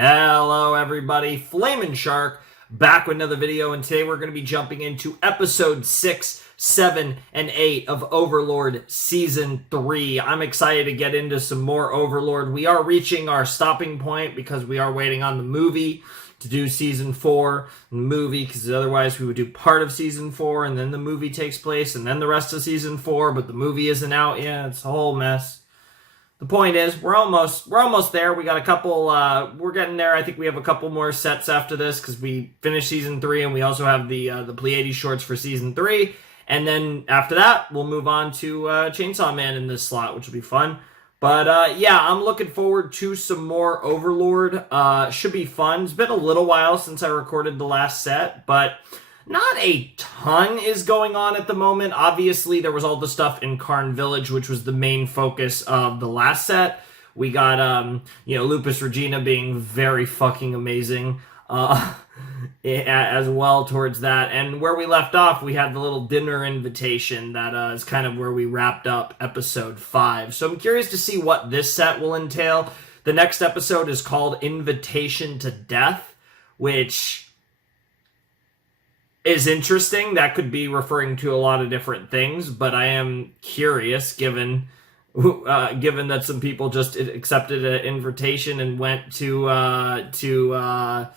Hello everybody, Flamin' Shark back with another video, and today we're going to be jumping into episode 6, 7, and 8 of Overlord Season 3. I'm excited to get into some more Overlord. We are reaching our stopping point because we are waiting on the movie to do Season 4. The movie, because otherwise we would do part of Season 4, and then the movie takes place, and then the rest of Season 4, but the movie isn't out yet. It's a whole mess. The point is, we're almost there. We got a couple, we're getting there. I think we have a couple more sets after this because we finished Season 3 and we also have the Pleiades shorts for Season 3. And then after that, we'll move on to Chainsaw Man in this slot, which will be fun. But yeah, I'm looking forward to some more Overlord. Should be fun. It's been a little while since I recorded the last set, but not a ton is going on at the moment. Obviously, there was all the stuff in Karn Village, which was the main focus of the last set. We got, Lupus Regina being very fucking amazing as well towards that. And where we left off, we had the little dinner invitation that is kind of where we wrapped up episode 5. So I'm curious to see what this set will entail. The next episode is called Invitation to Death, which is interesting. That could be referring to a lot of different things, but I am curious given that some people just accepted an invitation and went to Nazarick.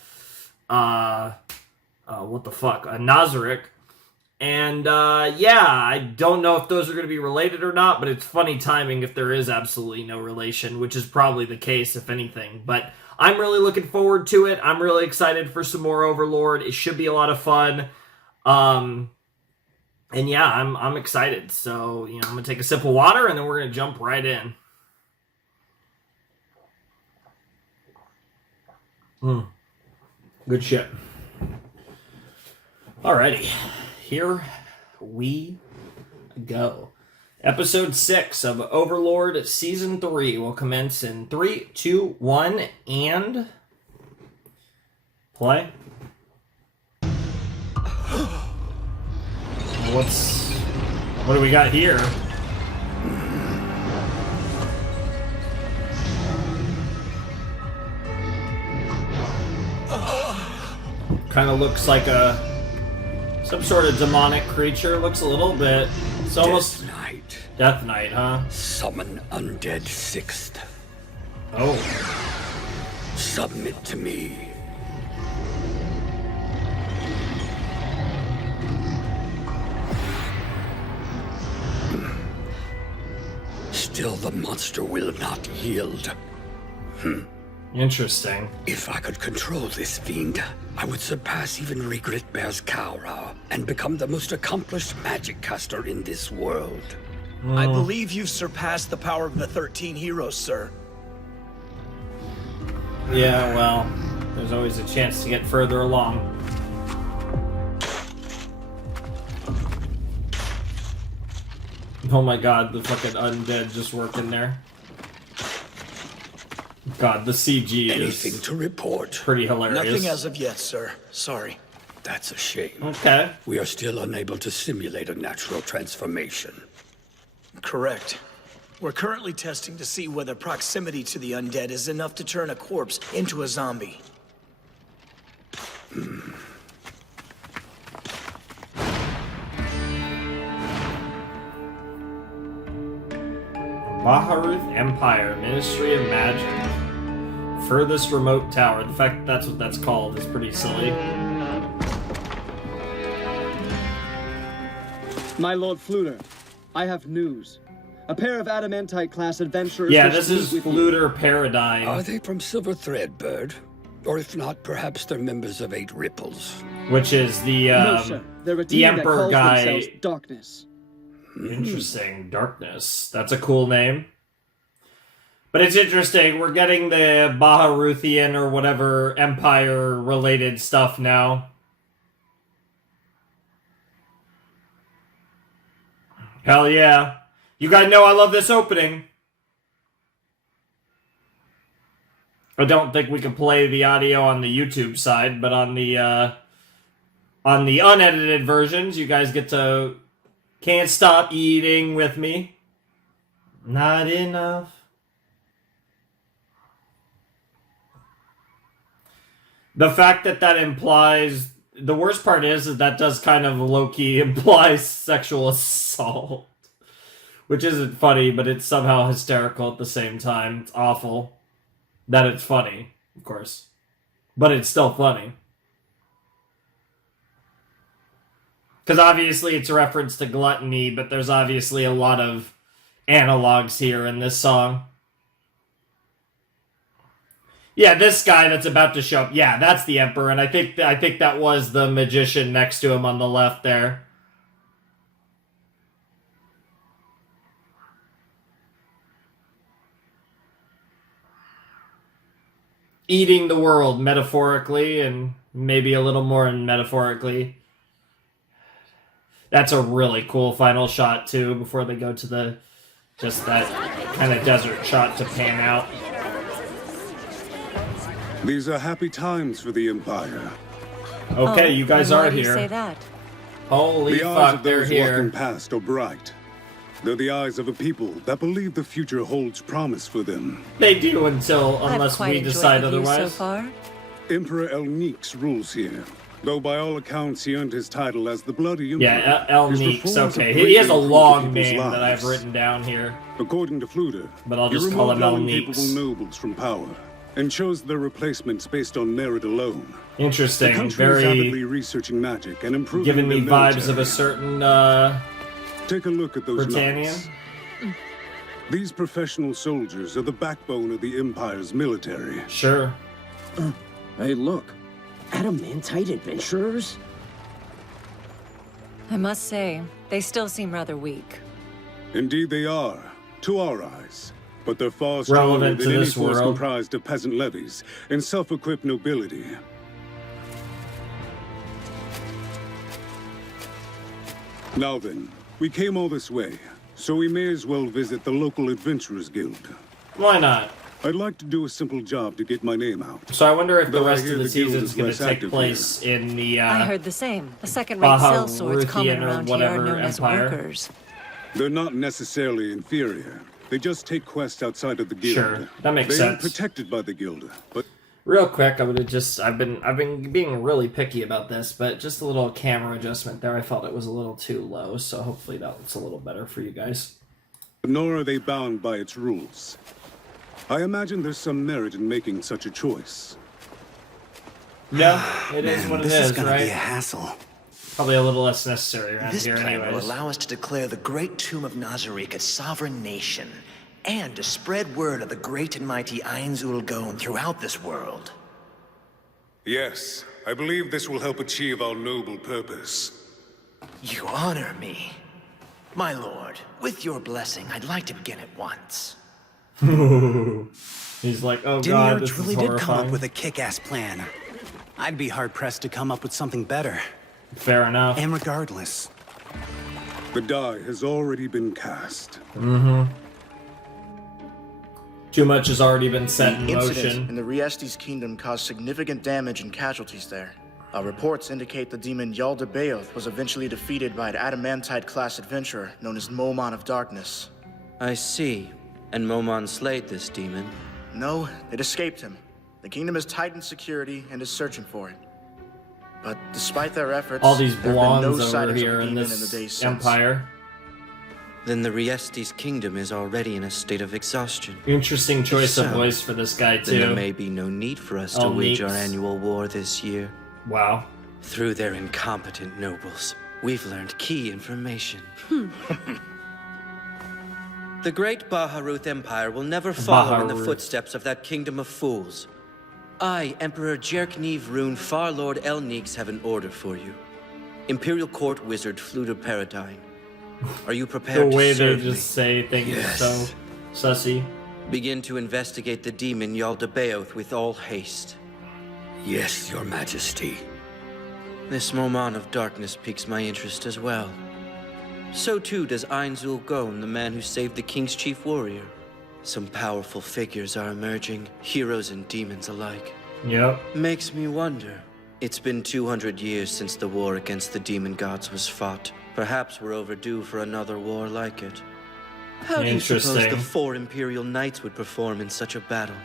And yeah, I don't know if those are going to be related or not, but it's funny timing if there is absolutely no relation, which is probably the case if anything. But I'm really looking forward to it. I'm really excited for some more Overlord. It should be a lot of fun. And yeah, I'm excited. So, I'm going to take a sip of water and then we're going to jump right in. Good shit. Alrighty. Here we go. Episode 6 of Overlord Season 3 will commence in 3, 2, 1, and play. What do we got here? Kind of looks like some sort of demonic creature. Looks a little bit. It's almost Death Knight, huh? Summon undead sixth. Oh. Submit to me. Still the monster will not yield. Interesting. If I could control this fiend, I would surpass even Regret Bear's Kaura and become the most accomplished magic caster in this world. I believe you've surpassed the power of the 13 heroes, sir. Yeah, well, there's always a chance to get further along. Oh my god, the fucking undead just working there. God, the CG Anything is to report? pretty hilarious. Nothing as of yet, sir. Sorry. That's a shame. Okay. We are still unable to simulate a natural transformation. Correct. We're currently testing to see whether proximity to the undead is enough to turn a corpse into a zombie. Baharuth Empire, Ministry of Magic. Furthest remote tower. The fact that that's what that's called is pretty silly. My Lord Fluter, I have news. A pair of Adamantite-class adventurers... Yeah, this is Fluter Paradigm. Are they from Silver Thread, Bird? Or if not, perhaps they're members of Eight Ripples. Which is the, no, sir. They're a the team Emperor that calls guy. themselves Darkness. Interesting. Darkness. That's a cool name. But it's interesting. We're getting the Baharuthian or whatever Empire-related stuff now. Hell yeah. You guys know I love this opening. I don't think we can play the audio on the YouTube side, but on the unedited versions, you guys get to Can't Stop Eating with Me. Not enough. The fact that that implies... The worst part is that does kind of low-key imply sexual assault. Which isn't funny, but it's somehow hysterical at the same time. It's awful that it's funny, of course. But it's still funny. Because obviously it's a reference to gluttony, but there's obviously a lot of analogs here in this song. Yeah, this guy that's about to show up. Yeah, that's the Emperor, and I think that was the magician next to him on the left there. Eating the world, metaphorically, and maybe a little more metaphorically. That's a really cool final shot, too, before they go to the... just that kind of desert shot to pan out. These are happy times for the Empire. Okay, you guys are here. Say that? Holy The eyes fuck, of they're those here. walking past are bright. They're the eyes of a people that believe the future holds promise for them. They do until, I've unless quite we enjoyed decide the view otherwise. so far. Emperor El Neeks rules here, though by all accounts he earned his title as the Bloody Emperor. Yeah, El His Neeks, reforms have okay. greatly He has a improved long people's name that I've lives. written down here. According to Fluter, But I'll he just call removed him El all Neeks. incapable nobles from power and chose their replacements based on merit alone. The Interesting. country is avidly Very researching magic and improving giving me their vibes of military. a certain Take a look at those Britannia. knights. These professional soldiers are the backbone of the Empire's military. Sure. Hey, look. Adamantite adventurers? I must say, they still seem rather weak. Indeed they are, to our eyes. But they're far stronger Relevant to than any this force world. comprised of peasant levies and self-equipped nobility. Now then, we came all this way, so we may as well visit the local Adventurers Guild. Why not? I'd like to do a simple job to get my name out. So I wonder if the Though I rest hear of the the guild season's is going less to take active place in the I heard the same. The second-rate sellswords common Baharuthian or around here are whatever known as empire. workers. They're not necessarily inferior. They just take quests outside of the guild. Sure, that makes they sense. They are protected by the guild, but Real quick, I've been being really picky about this, but just a little camera adjustment there. I felt it was a little too low, so hopefully that's a little better for you guys. nor are they bound by its rules. I imagine there's some merit in making such a choice. Yeah, it is what it this is, gonna be a right? hassle. Probably a little less necessary around This here plan will anyways. allow us to declare the great tomb of Nazarick a sovereign nation, and to spread word of the great and mighty Ainzul Gon throughout this world. Yes, I believe this will help achieve our noble purpose. You honor me. My lord, with your blessing, I'd like to begin at once. He's like, oh god, this Demiurge really is did come up horrifying. with a kick-ass plan. I'd be hard-pressed to come up with something better. Fair enough. And regardless, The die has already been cast. Too much has already been set in The incident motion. in the Riestes kingdom caused significant damage and casualties there. Our reports indicate the demon Yaldabaoth was eventually defeated by an adamantite-class adventurer known as Momon of Darkness. I see. And Momon slayed this demon. No, it escaped him. The kingdom is tightened security and is searching for it. But despite their efforts, All these there have been no blondes over sightings here of the in demon in the this days since. empire. Then the Riestes kingdom is already in a state of exhaustion. Interesting choice of So, voice for this guy Then there too. may be no need for us Oh, to wage our neat. annual war this year. Wow. Through their incompetent nobles, we've learned key information. The great Baharuth Empire will never follow in the Baharuth. footsteps of that kingdom of fools. I, Emperor Jerknev Rune Farlord Elneeks, have an order for you. Imperial Court Wizard Fluter Paradine. Are you The prepared way to they serve me? just say things Yes. so sussy. Begin to investigate the demon Yaldabaoth with all haste. Yes, Your Majesty. This Momon of Darkness piques my interest as well. So too does Ainzul Gon, the man who saved the King's chief warrior. Some powerful figures are emerging, heroes and demons alike. Yep. Makes me wonder. It's been 200 years since the war against the demon gods was fought. Perhaps we're overdue for another war like it. How do you suppose Interesting. the 4 Imperial Knights would perform in such a battle?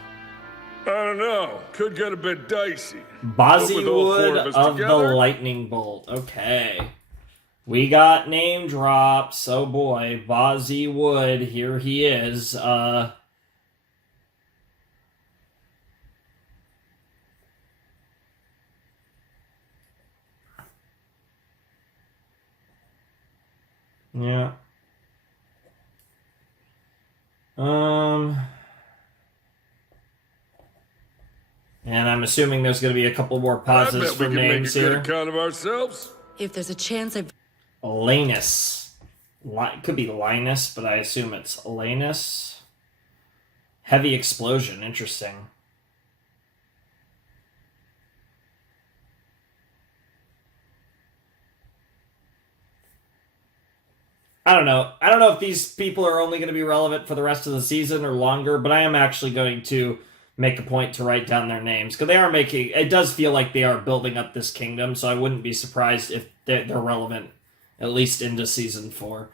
I don't know. Could get a bit dicey. Baharuth of the Lightning Bolt. Okay. We got name drops. Oh boy. Baharuth, here he is. Yeah. And I'm assuming there's going to be a couple more pauses for names here. Make a good account of ourselves. If there's a chance I've... Linus. Could be Linus, but I assume it's Linus. Heavy explosion. Interesting. I don't know. I don't know if these people are only going to be relevant for the rest of the season or longer, but I am actually going to make a point to write down their names, because they are making... It does feel like they are building up this kingdom, so I wouldn't be surprised if they're relevant, at least into Season 4.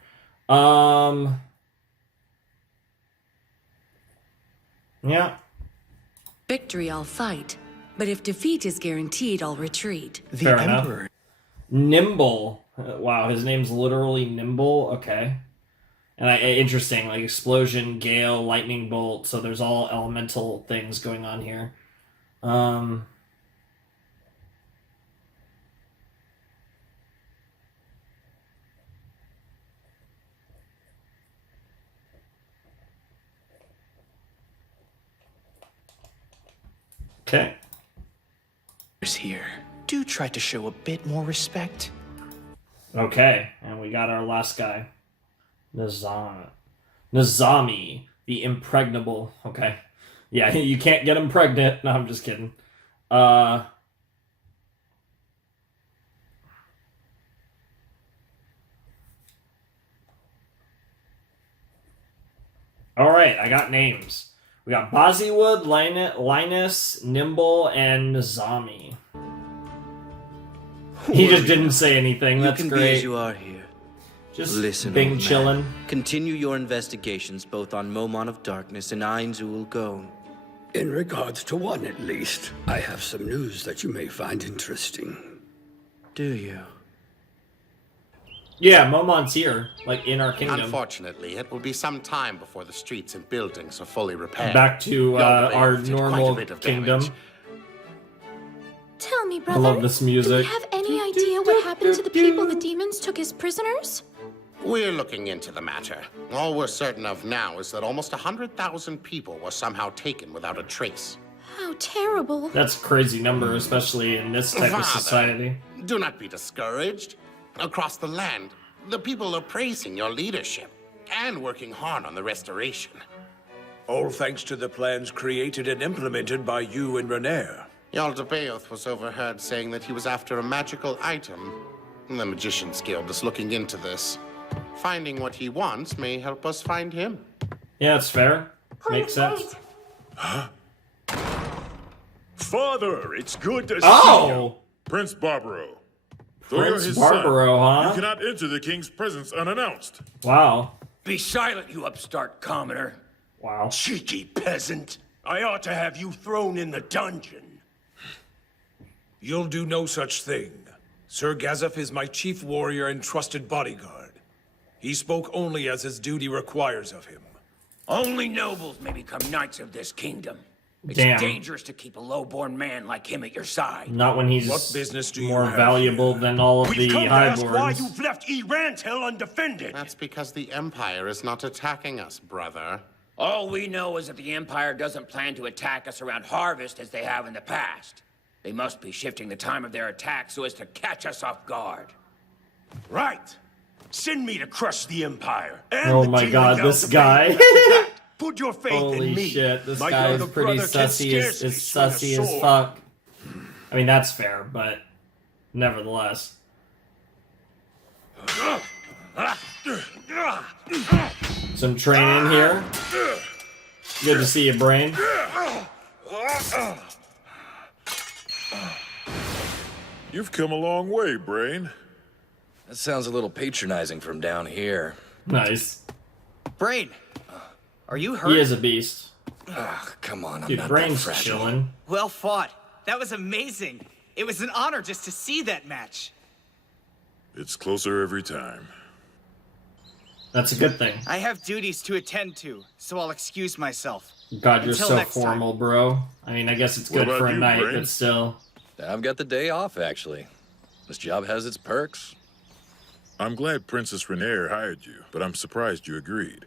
Yeah. Victory, I'll fight. But if defeat is guaranteed, I'll retreat. The Fair Emperor. enough. Nimble. Wow, his name's literally Nimble. Okay. And interesting, like explosion, gale, lightning bolt. So there's all elemental things going on here. Okay. Here. Do try to show a bit more respect. Okay, and we got our last guy. Nizami, the impregnable. Okay. Yeah, you can't get him pregnant. No, I'm just kidding. Alright, I got names. We got Baharuth, Linus, Nimble, and Nizami. He just didn't say anything. That's you can great. Be as you are here. Just listen, being chillin'. Continue your investigations both on Momon of Darkness and Ainzul Gone. In regards to one, at least, I have some news that you may find interesting. Do you? Yeah, Momon's here, like in our kingdom. Unfortunately, it will be some time before the streets and buildings are fully repaired. Back to our normal kingdom. Tell me, brother. I love this music. Do we have any idea what happened to the people the demons took as prisoners? We're looking into the matter. All we're certain of now is that almost 100,000 people were somehow taken without a trace. How terrible. That's a crazy number, especially in this type of society. Do not be discouraged. Across the land, the people are praising your leadership and working hard on the restoration. All thanks to the plans created and implemented by you and Renaer. Yaldabaoth was overheard saying that he was after a magical item. The Magician's Guild is looking into this. Finding what he wants may help us find him. Yeah, it's fair. Makes sense. Huh? Father, it's good to see you. Prince Barbaro. Prince Barbaro, huh? You cannot enter the king's presence unannounced. Wow. Be silent, you upstart commoner. Wow. Cheeky peasant. I ought to have you thrown in the dungeon. You'll do no such thing. Sir Gazef is my chief warrior and trusted bodyguard. He spoke only as his duty requires of him. Only nobles may become knights of this kingdom. It's dangerous to keep a low-born man like him at your side. Not when he's what business do more you have valuable than all of the highborns. Why you've left Erantil undefended? That's because the Empire is not attacking us, brother. All we know is that the Empire doesn't plan to attack us around harvest as they have in the past. They must be shifting the time of their attack so as to catch us off guard. Right. Send me to crush the Empire. And oh my god, this guy. Put your faith Holy in me. Shit, this guy is pretty sussy as fuck. I mean, that's fair, but nevertheless. Some training here. Good to see you, Brain. You've come a long way, Brain. That sounds a little patronizing from down here. Nice. Brain, are you hurt? He is a beast. Come on, I'm Dude, not brain's that fragile. chilling. Well fought. That was amazing. It was an honor just to see that match. It's closer every time. That's a good thing. I have duties to attend to, so I'll excuse myself. God, you're Until so next time. formal, bro. I mean, I guess it's What good for about a you, night, Brain? but still. I've got the day off, actually. This job has its perks. I'm glad Princess Renair hired you, but I'm surprised you agreed.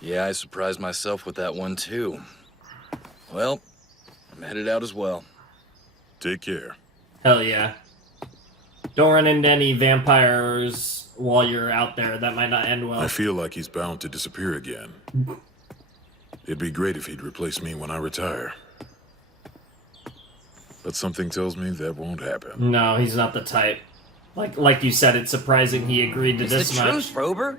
Yeah, I surprised myself with that one, too. Well, I'm headed out as well. Take care. Hell yeah. Don't run into any vampires while you're out there. That might not end well. I feel like he's bound to disappear again. It'd be great if he'd replace me when I retire. But something tells me that won't happen. No, he's not the type. Like you said, it's surprising he agreed to It's this the much. truth, Rober.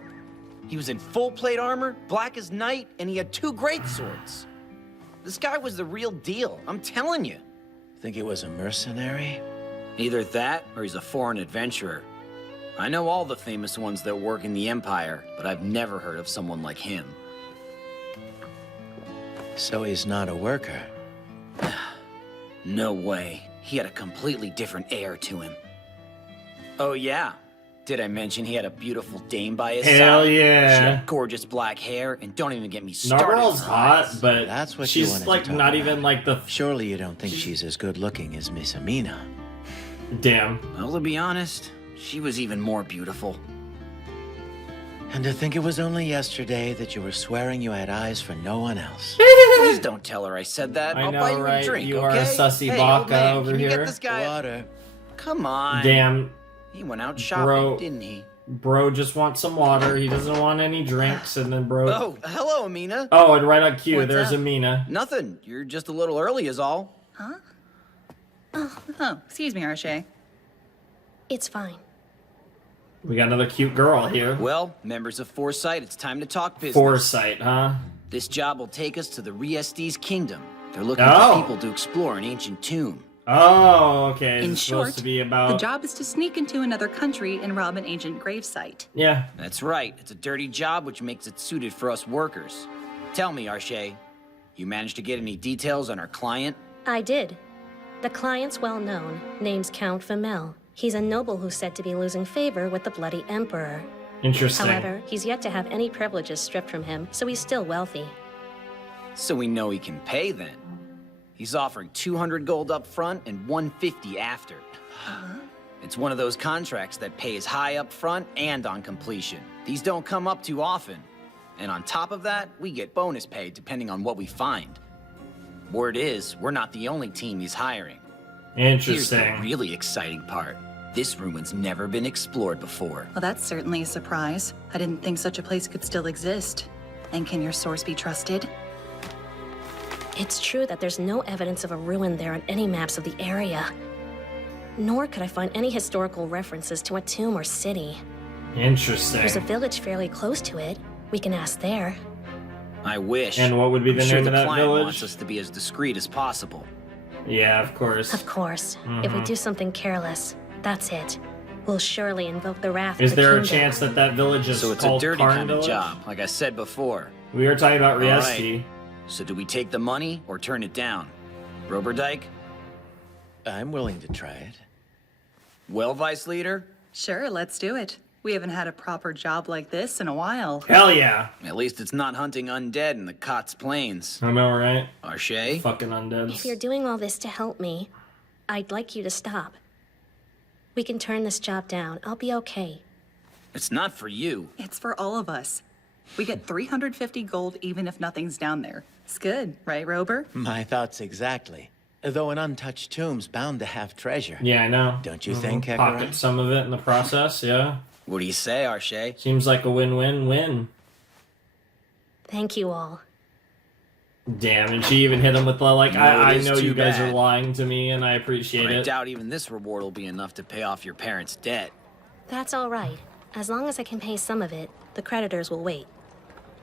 He was in full plate armor, black as night, and he had 2 great swords. This guy was the real deal, I'm telling you. Think he was a mercenary? Either that, or he's a foreign adventurer. I know all the famous ones that work in the Empire, but I've never heard of someone like him. So he's not a worker? No way. He had a completely different air to him. Oh yeah. Did I mention he had a beautiful dame by his side? Hell yeah. She had gorgeous black hair, and don't even get me started. Narwhal's on her hot, eyes. but That's what you she's wanted to like talk not about. even like the... Surely you don't think she's as good looking as Miss Amina. Damn. Well, to be honest, she was even more beautiful. And to think it was only yesterday that you were swearing you had eyes for no one else. Please don't tell her I said that. I I'll know, buy you right? a drink, You okay? are a sussy hey, baka old man, over can you here. get this guy Water. Come on. Damn. He went out shopping, Bro. didn't he? Bro just wants some water. He doesn't want any drinks, and then bro... Oh, hello, Amina. Oh, and right on cue, What's there's up? Amina. Nothing. You're just a little early is all. Huh? Oh, excuse me, Arche. It's fine. We got another cute girl here. Well, members of Foresight, it's time to talk business. Foresight, huh? This job will take us to the Riestes Kingdom. They're looking Oh. for people to explore an ancient tomb. Oh, okay. In It's short, supposed to be about... the job is to sneak into another country and rob an ancient gravesite. Yeah. That's right. It's a dirty job, which makes it suited for us workers. Tell me, Arche, you managed to get any details on our client? I did. The client's well known. Name's Count Femel. He's a noble who's said to be losing favor with the bloody emperor. Interesting. However, he's yet to have any privileges stripped from him, so he's still wealthy. So we know he can pay then. He's offering 200 gold up front and 150 after. It's one of those contracts that pays high up front and on completion. These don't come up too often. And on top of that, we get bonus pay depending on what we find. Word is, we're not the only team he's hiring. Here's Interesting. the really exciting part. This ruin's never been explored before. Well, that's certainly a surprise. I didn't think such a place could still exist. And can your source be trusted? It's true that there's no evidence of a ruin there on any maps of the area. Nor could I find any historical references to a tomb or city. Interesting. There's a village fairly close to it. We can ask there. I wish. And what would be the I'm sure name the of that client village? wants us to be as discreet as possible. Yeah, of course. Of course. If we do something careless, that's it. We'll surely invoke the wrath Is of the there a kingdom. chance that that village is So it's a called dirty Karn kind of Village? job, like I said before. We were talking about All Riesti. right. So do we take the money or turn it down? Roberdyke? I'm willing to try it. Well, Vice Leader? Sure, let's do it. We haven't had a proper job like this in a while. Hell yeah. At least it's not hunting undead in the Kotz Plains. I know, right? Arche? Fucking undeads. If you're doing all this to help me, I'd like you to stop. We can turn this job down. I'll be okay. It's not for you. It's for all of us. We get 350 gold even if nothing's down there. It's good, right, Rober? My thoughts exactly. Though an untouched tomb's bound to have treasure. Yeah, I know. Don't you think, Pocket Hekaron? some of it in the process, yeah. What do you say, Arche? Seems like a win-win-win. Thank you all. Damn, and she even hit him with the, like, No, I it is know too you guys bad. are lying to me, and I appreciate But I it. doubt even this reward will be enough to pay off your parents' debt. That's all right. As long as I can pay some of it, the creditors will wait.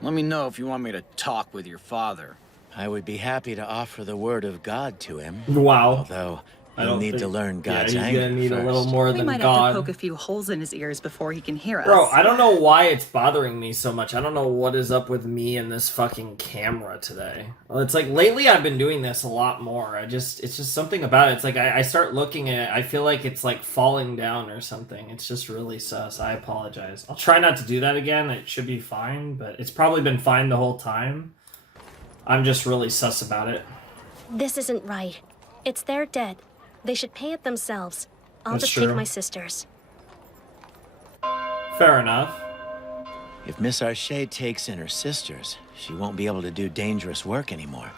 Let me know if you want me to talk with your father. I would be happy to offer the word of God to him. Wow. Although, You'll need to learn God's he's anger gonna need first. a little more We than might God. have to poke a few holes in his ears before he can hear us. Bro, I don't know why it's bothering me so much. I don't know what is up with me and this fucking camera today. Well, it's like lately I've been doing this a lot more. It's just something about it. It's like I start looking at it, I feel like it's like falling down or something. It's just really sus. I apologize. I'll try not to do that again. It should be fine, but it's probably been fine the whole time. I'm just really sus about it. This isn't right. It's their debt. They should pay it themselves. I'll That's just true. take my sisters. Fair enough. If Miss Arche takes in her sisters, she won't be able to do dangerous work anymore.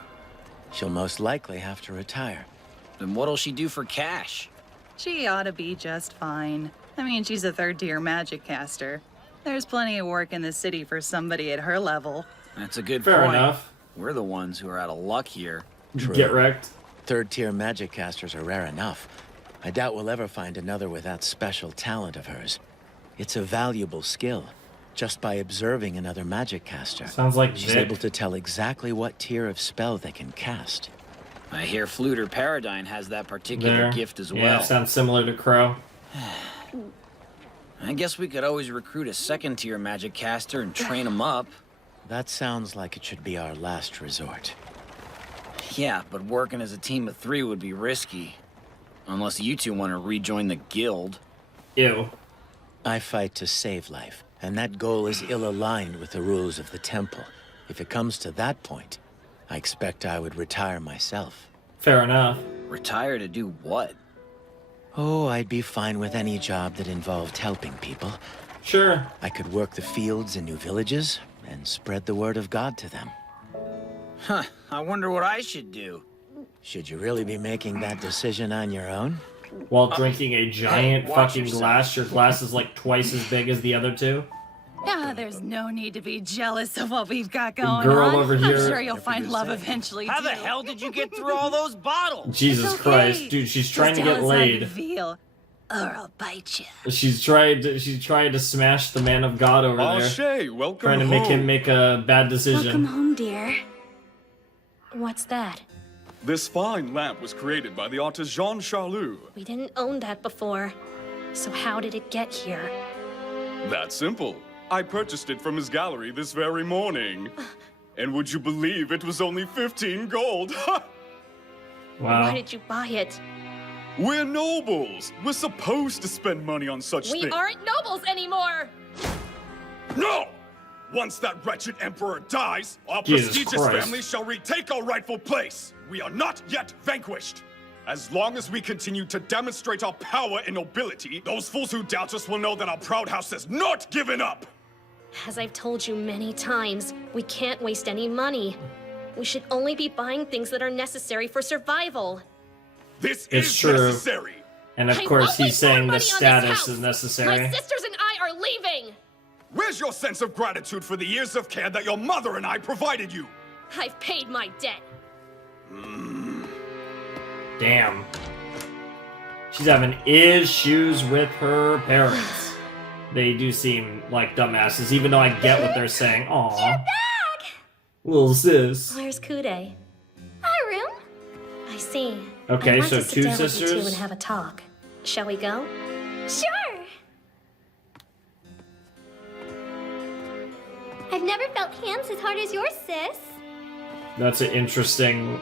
She'll most likely have to retire. Then what'll she do for cash? She ought to be just fine. I mean, she's a third-tier magic caster. There's plenty of work in the city for somebody at her level. That's a good Fair point. enough. We're the ones who are out of luck here. True. Get wrecked. Third-tier magic casters are rare enough. I doubt we'll ever find another with that special talent of hers. It's a valuable skill. Just by observing another magic caster, Sounds like she's Vic. able to tell exactly what tier of spell they can cast. I hear Fluter Paradine has that particular There. gift as Yeah, well. sounds similar to Crow. I guess we could always recruit a second-tier magic caster and train him up. That sounds like it should be our last resort. Yeah, but working as a team of 3 would be risky. Unless you two want to rejoin the guild. Ew. I fight to save life, and that goal is ill-aligned with the rules of the temple. If it comes to that point, I expect I would retire myself. Fair enough. Retire to do what? Oh, I'd be fine with any job that involved helping people. Sure. I could work the fields in new villages and spread the word of God to them. Huh, I wonder what I should do. Should you really be making that decision on your own? While drinking a giant hey, watch fucking yourself. glass, your glass is like twice as big as the other two. Ah, there's no need to be jealous of what we've got going girl on. over I'm here- sure you'll find love eventually. How the too. hell did you get through all those bottles? Jesus It's Christ, okay. dude, she's Just trying to tell get us how you laid. feel, or I'll bite you. She's trying to smash the man of God over there. Shay, welcome Trying to make him make a bad decision. Welcome home, dear. What's that? This fine lamp was created by the artist Jean Charlot. We didn't own that before. So how did it get here? That's simple. I purchased it from his gallery this very morning. And would you believe it was only 15 gold? Wow. Why did you buy it? We're nobles. We're supposed to spend money on such We things. aren't nobles anymore! No! Once that wretched emperor dies, our Jesus prestigious Christ. family shall retake our rightful place. We are not yet vanquished. As long as we continue to demonstrate our power and nobility, those fools who doubt us will know that our proud house has not given up. As I've told you many times, we can't waste any money. We should only be buying things that are necessary for survival. This It's is true. necessary. And of I course, won't he's waste more saying the money on this status house. is necessary. My sisters and I are leaving! Where's your sense of gratitude for the years of care that your mother and I provided you? I've paid my debt. Damn. She's having issues with her parents. They do seem like dumbasses, even though I get what they're saying. Aw. Little sis. Where's Kude? Hi, room. I see. Okay, I want so to sit two down with you sisters? two and have a talk. Shall we go? Sure. I've never felt hands as hard as yours, sis. That's an interesting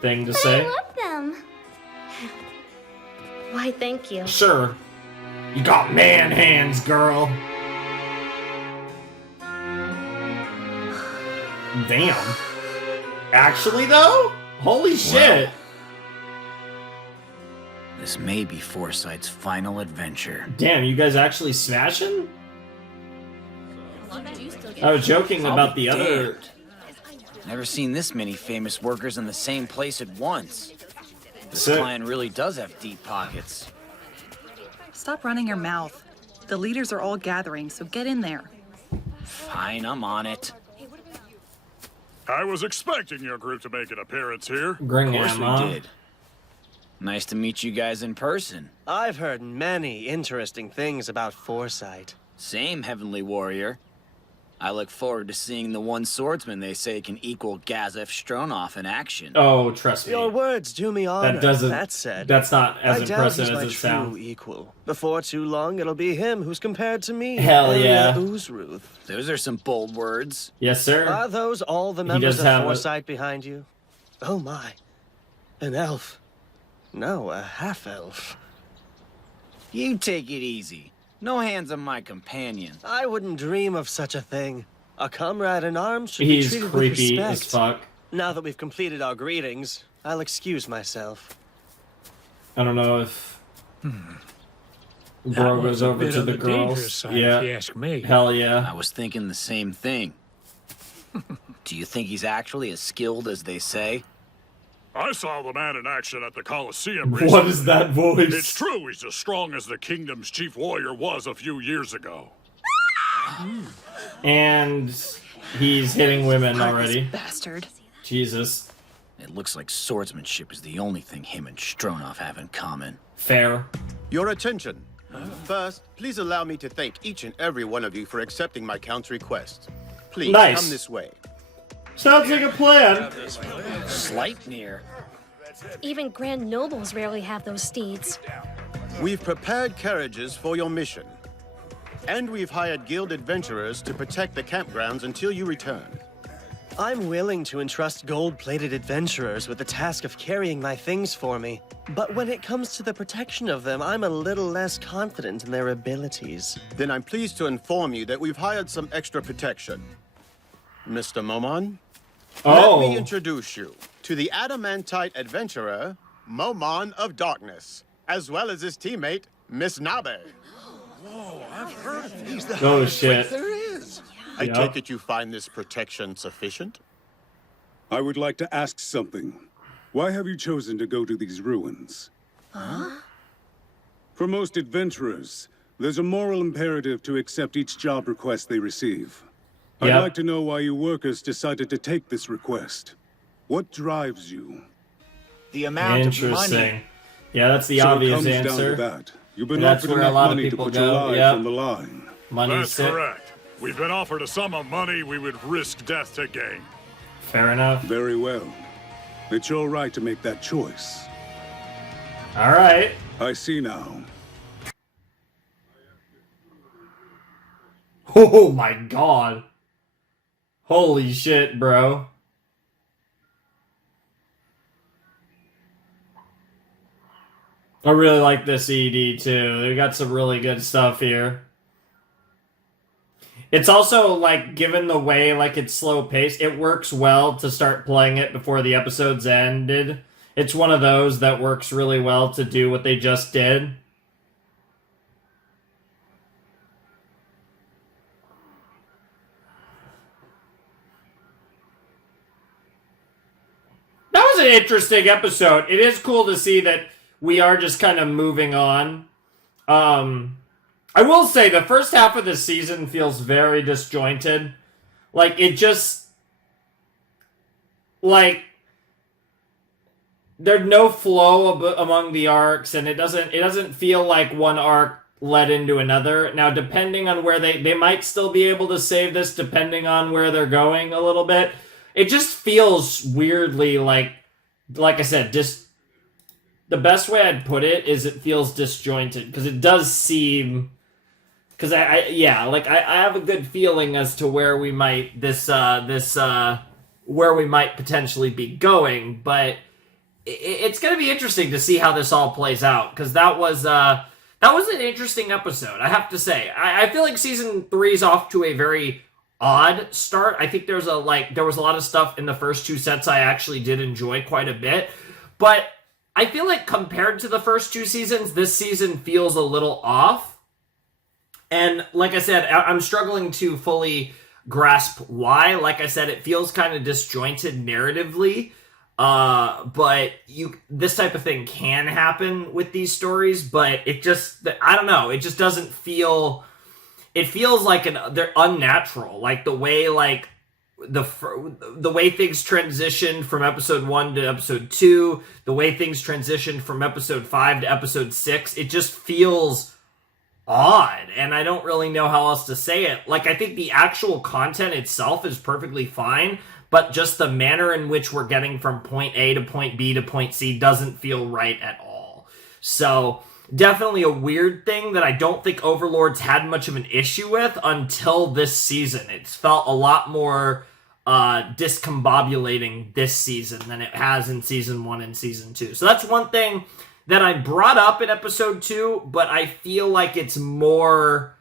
thing to But say. I love them. Why, thank you. Sure. You got man hands, girl. Damn. Actually, though? Holy shit. This may be Foresight's final adventure. Damn, you guys actually smashing? I was joking I'll about be the other... damned. Never seen this many famous workers in the same place at once. This Sick. clan really does have deep pockets. Stop running your mouth. The leaders are all gathering, so get in there. Fine, I'm on it. I was expecting your group to make an appearance here. Of course we did. Nice to meet you guys in person. I've heard many interesting things about Foresight. Same, Heavenly Warrior. I look forward to seeing the one swordsman they say can equal Gazef Stronov in action. Oh, trust me. Your words do me honor. That said, that's not as I doubt impressive he's my as it true sounds. equal. Before too long, it'll be him who's compared to me. Hell yeah. Uzruth. Those are some bold words. Yes, sir. Are those all the members of Foresight behind you? Oh my. An elf. No, a half-elf. You take it easy. No hands on my companion. I wouldn't dream of such a thing. A comrade in arms should He's be treated creepy with respect. as fuck. Now that we've completed our greetings, I'll excuse myself. I don't know if girl goes over to the girls. Yeah. If you ask me. Hell yeah. I was thinking the same thing. Do you think he's actually as skilled as they say? I saw the man in action at the Colosseum recently. What is that voice? It's true he's as strong as the kingdom's chief warrior was a few years ago. And he's hitting women already. Bastard. Jesus. It looks like swordsmanship is the only thing him and Stronov have in common. Fair. Your attention. First, please allow me to thank each and every one of you for accepting my count's request. Please Nice. come this way. Sounds like a plan. Sleipnir. Even grand nobles rarely have those steeds. We've prepared carriages for your mission. And we've hired guild adventurers to protect the campgrounds until you return. I'm willing to entrust gold-plated adventurers with the task of carrying my things for me. But when it comes to the protection of them, I'm a little less confident in their abilities. Then I'm pleased to inform you that we've hired some extra protection. Mr. Momon? Oh. Let me introduce you to the adamantite adventurer, Momon of Darkness, as well as his teammate, Miss Nabe. Whoa, I've heard of these. Oh, shit. I take it you find this protection sufficient? I would like to ask something. Why have you chosen to go to these ruins? Huh? For most adventurers, there's a moral imperative to accept each job request they receive. I'd Yep. like to know why you workers decided to take this request. What drives you? The amount of money. Interesting. Yeah, that's the So it obvious comes down to answer. that. You've been And that's offered where a enough lot of money to people put your go. lives Yep. on the line. Money's That's sick. correct. We've been offered a sum of money we would risk death to gain. Fair enough. Very well. It's your right to make that choice. All right. I see now. Oh my god. Holy shit, bro. I really like this ED too. They got some really good stuff here. It's also, like, given the way, like, it's slow paced, it works well to start playing it before the episode's ended. It's one of those that works really well to do what they just did. That was an interesting episode. It is cool to see that we are just kind of moving on. I will say the first half of the season feels very disjointed. Like, it just... Like, there's no flow among the arcs, and it doesn't feel like one arc led into another. Now, depending on where they might still be able to save this, depending on where they're going a little bit. It just feels weirdly like I said, just the best way I'd put it is it feels disjointed, because it does seem, because I have a good feeling as to where we might where we might potentially be going, but it's going to be interesting to see how this all plays out, because that was an interesting episode, I have to say. I feel like season 3 is off to a very odd start. I think there was a lot of stuff in the first 2 sets I actually did enjoy quite a bit, but I feel like compared to the first 2 seasons, this season feels a little off. And like I said, I'm struggling to fully grasp why. Like I said, it feels kind of disjointed narratively. But this type of thing can happen with these stories, but it just, I don't know, it just doesn't feel, it feels like they're unnatural. Like the way, like, the way things transitioned from episode 1 to episode 2, the way things transitioned from episode 5 to episode 6, it just feels odd, and I don't really know how else to say it. Like, I think the actual content itself is perfectly fine, but just the manner in which we're getting from point A to point B to point C doesn't feel right at all. So, definitely a weird thing that I don't think Overlord's had much of an issue with until this season. It's felt a lot more discombobulating this season than it has in Season 1 and Season 2. So that's one thing that I brought up in Episode 2, but I feel like it's more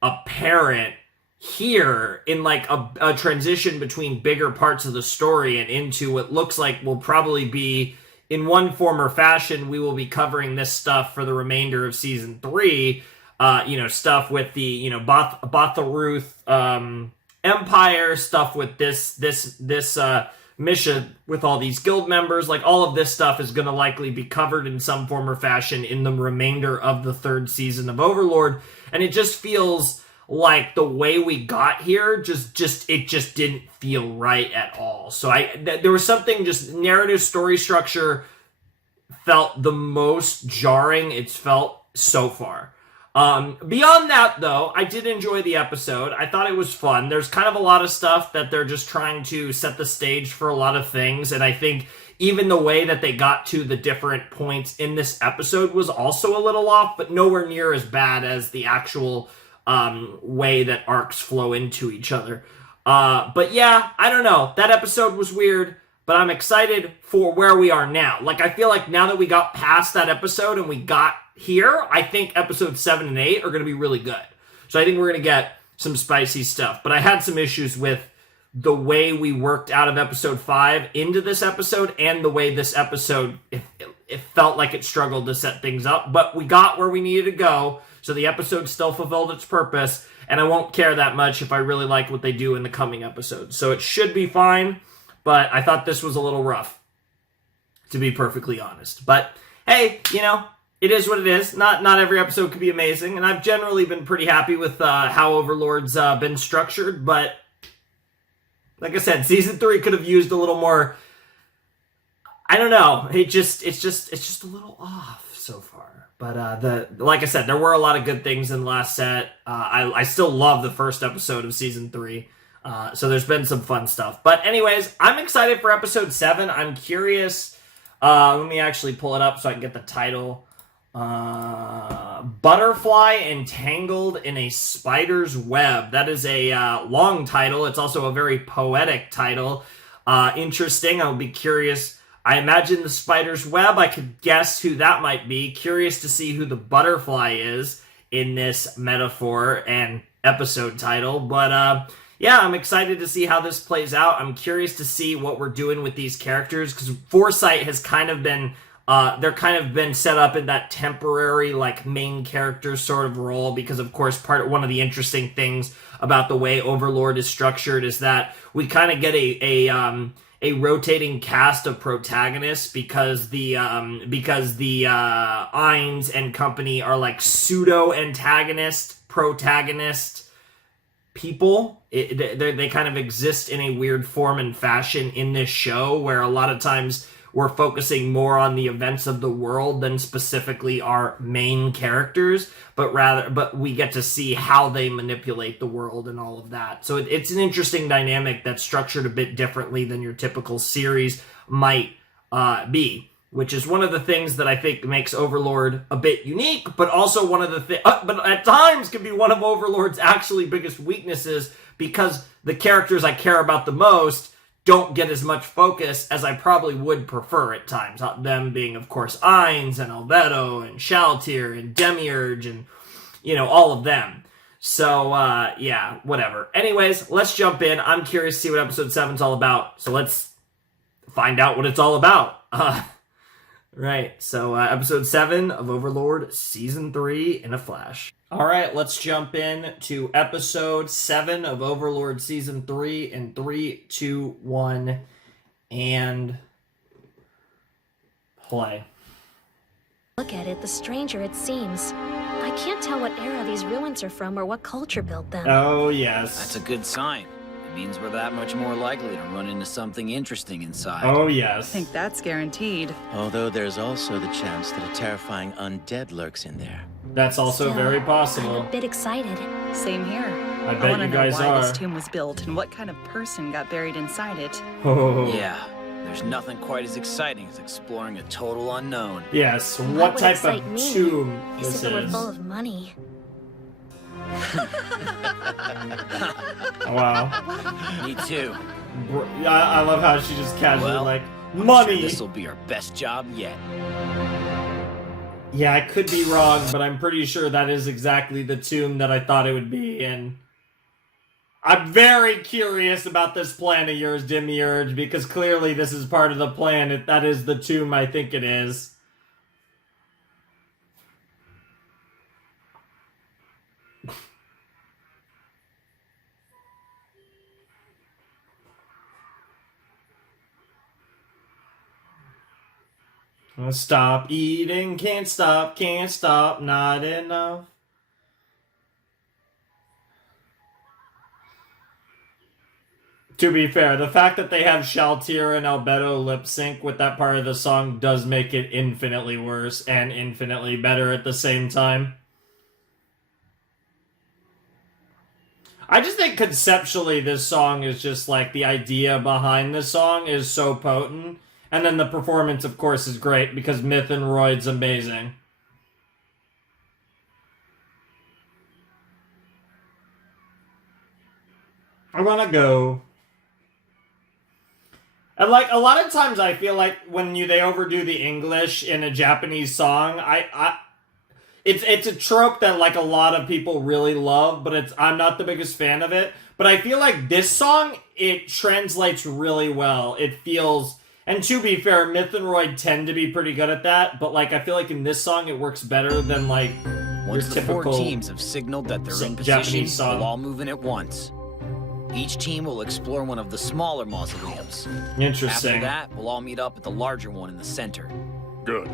apparent here in like a transition between bigger parts of the story and into what looks like will probably be, in one form or fashion, we will be covering this stuff for the remainder of Season 3, stuff with the, Baharuth Empire, stuff with this mission with all these guild members. Like, all of this stuff is going to likely be covered in some form or fashion in the remainder of the 3rd season of Overlord, and it just feels like the way we got here just didn't feel right at all. So there was something, just narrative story structure felt the most jarring it's felt so far. Beyond that, though, I did enjoy the episode. I thought it was fun. There's kind of a lot of stuff that they're just trying to set the stage for a lot of things, and I think even the way that they got to the different points in this episode was also a little off, but nowhere near as bad as the actual way that arcs flow into each other. But yeah, I don't know. That episode was weird, but I'm excited for where we are now. Like, I feel like now that we got past that episode and we got here, I think episodes 7 and 8 are going to be really good. So I think we're going to get some spicy stuff. But I had some issues with the way we worked out of episode 5 into this episode, and the way this episode, it felt like it struggled to set things up. But we got where we needed to go, so the episode still fulfilled its purpose, and I won't care that much if I really like what they do in the coming episodes. So it should be fine, but I thought this was a little rough, to be perfectly honest. But hey, it is what it is. Not every episode could be amazing, and I've generally been pretty happy with how Overlord's been structured, but like I said, Season 3 could have used a little more. I don't know. It's just a little off so far. But like I said, there were a lot of good things in the last set. I still love the first episode of Season 3. So there's been some fun stuff. But anyways, I'm excited for episode 7. I'm curious. Let me actually pull it up so I can get the title. Butterfly Entangled in a Spider's Web. That is a long title. It's also a very poetic title. Interesting. I'll be curious. I imagine the spider's web. I could guess who that might be. Curious to see who the butterfly is in this metaphor and episode title. But yeah, I'm excited to see how this plays out. I'm curious to see what we're doing with these characters, because Foresight has kind of been they're kind of been set up in that temporary, like, main character sort of role, because of course one of the interesting things about the way Overlord is structured is that we kind of get a rotating cast of protagonists, because the Ainz and company are like pseudo antagonist protagonist people. They kind of exist in a weird form and fashion in this show, where a lot of times we're focusing more on the events of the world than specifically our main characters, but we get to see how they manipulate the world and all of that. So it's an interesting dynamic that's structured a bit differently than your typical series might be, which is one of the things that I think makes Overlord a bit unique, but also one of the but at times can be one of Overlord's actually biggest weaknesses, because the characters I care about the most don't get as much focus as I probably would prefer at times. Them being, of course, Ainz and Albedo and Shaltir and Demiurge and, all of them. So, yeah, whatever. Anyways, let's jump in. I'm curious to see what episode 7's all about. So let's find out what it's all about. Right, so episode 7 of Overlord Season 3 in a flash. Alright, let's jump in to episode 7 of Overlord Season 3 in 3, 2, 1, and play. Look at it, the stranger it seems. I can't tell what era these ruins are from or what culture built them. Oh, yes. That's a good sign. It means we're that much more likely to run into something interesting inside. Oh, I yes. think that's guaranteed. Although there's also the chance that a terrifying undead lurks in there. That's also Still, very I'm possible. a bit excited. Same here. I bet want to you know guys why are. this tomb was built and what kind of person got buried inside it. Oh. Yeah, there's nothing quite as exciting as exploring a total unknown. Yes, What what would type excite of me tomb is this if it were is. full of money. Wow. Me too. I love how she just casually Well, like, I'm money! sure this'll be our best job yet. Yeah, I could be wrong, but I'm pretty sure that is exactly the tomb that I thought it would be, and I'm very curious about this plan of yours, Demiurge, because clearly this is part of the plan. If that is the tomb I think it is. Stop eating, can't stop, not enough. To be fair, the fact that they have Shaltir and Albedo lip sync with that part of the song does make it infinitely worse and infinitely better at the same time. I just think conceptually this song is just like the idea behind this song is so potent. And then the performance, of course, is great because Myth and Royd's amazing. I wanna go. And like a lot of times I feel like when they overdo the English in a Japanese song, it's a trope that like a lot of people really love, but I'm not the biggest fan of it. But I feel like this song, it translates really well. It feels, and to be fair, Myth and Royd tend to be pretty good at that, but like I feel like in this song it works better than like Once your the four typical teams have signaled that they're in position, Japanese song. we'll all move in at once. Each team will explore one of the smaller mausoleums. Interesting. After that, we'll all meet up at the larger one in the center. Good.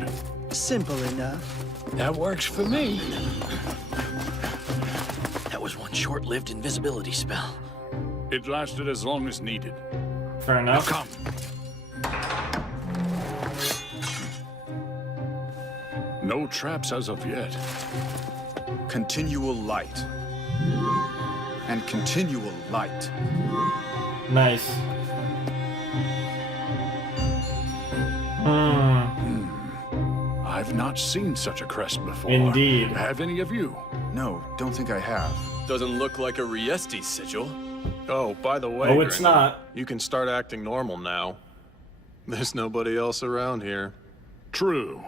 Simple enough. That works for me. That was one short-lived invisibility spell. It lasted as long as needed. Fair enough. Now come. No traps as of yet. Continual light. And continual light. Nice. I've not seen such a crest before. Indeed. Have any of you? No, don't think I have. Doesn't look like a Riesti sigil. Oh, by the way, Oh, it's Gringo, not. You can start acting normal now. There's nobody else around here. True.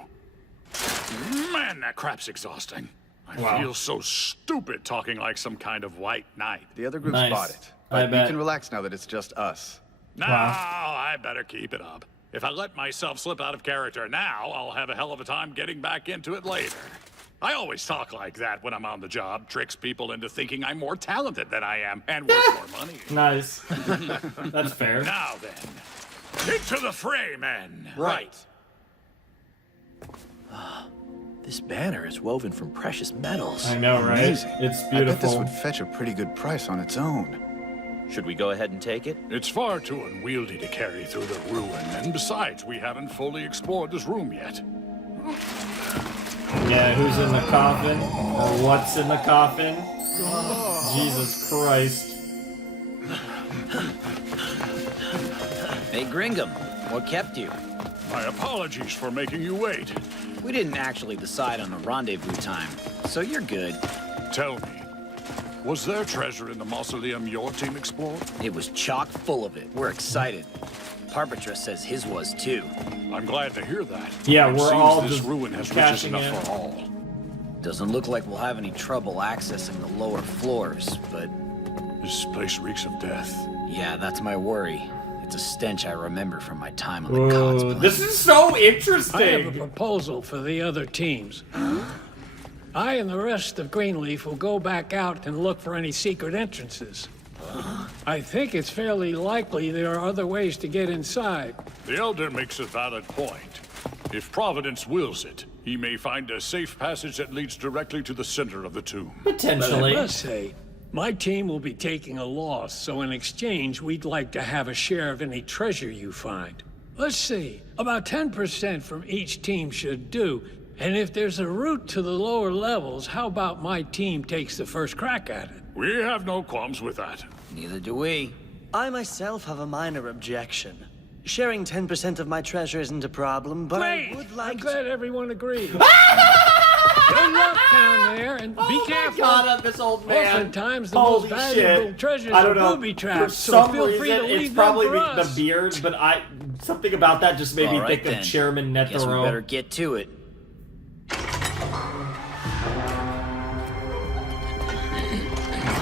Man, that crap's exhausting. I Wow. feel so stupid talking like some kind of white knight. The other groups Nice. bought it. I But bet. you can relax now that it's just us. No, I better keep it up. If I let myself slip out of character now, I'll have a hell of a time getting back into it later. I always talk like that when I'm on the job, tricks people into thinking I'm more talented than I am and worth more money. Nice. That's fair. Now then, into the fray, men. Right. This banner is woven from precious metals. I know, right? Amazing. It's I bet this beautiful. would fetch a pretty good price on its own. Should we go ahead and take it? It's far too unwieldy to carry through the ruin, and besides, we haven't fully explored this room yet. Yeah, who's in the coffin? Or what's in the coffin? Jesus Christ. Hey, Gringham, what kept you? My apologies for making you wait. We didn't actually decide on a rendezvous time, so you're good. Tell me, was there treasure in the mausoleum your team explored? It was chock full of it. We're excited. Parpatra says his was too. I'm glad to hear that. Yeah, It we're seems all this just ruin has riches cashing enough in. for all. Doesn't look like we'll have any trouble accessing the lower floors, but This place reeks of death. yeah, that's my worry. It's a stench I remember from my time on the Whoa, Cods planet. this is so I have a interesting. proposal for the other teams. I and the rest of Greenleaf will go back out and look for any secret entrances. I think it's fairly likely there are other ways to get inside. The Elder makes a valid point. If Providence wills it, he may find a safe passage that leads directly to the center of the tomb. But I Potentially. must say, My team will be taking a loss, so in exchange, we'd like to have a share of any treasure you find. Let's see, about 10% from each team should do. And if there's a route to the lower levels, how about my team takes the first crack at it? We have no qualms with that. Neither do we. I myself have a minor objection. Sharing 10% of my treasure isn't a problem, but Great! I would like I'm glad everyone agrees. Good luck down there, and be careful. God, this old man. Oftentimes, the Holy most valuable shit. treasures I don't are know. booby For traps, so some feel free reason, to leave it's them probably for the us. beard, but something about that just made me All right, think then. of Chairman Guess we Netero. better get to it.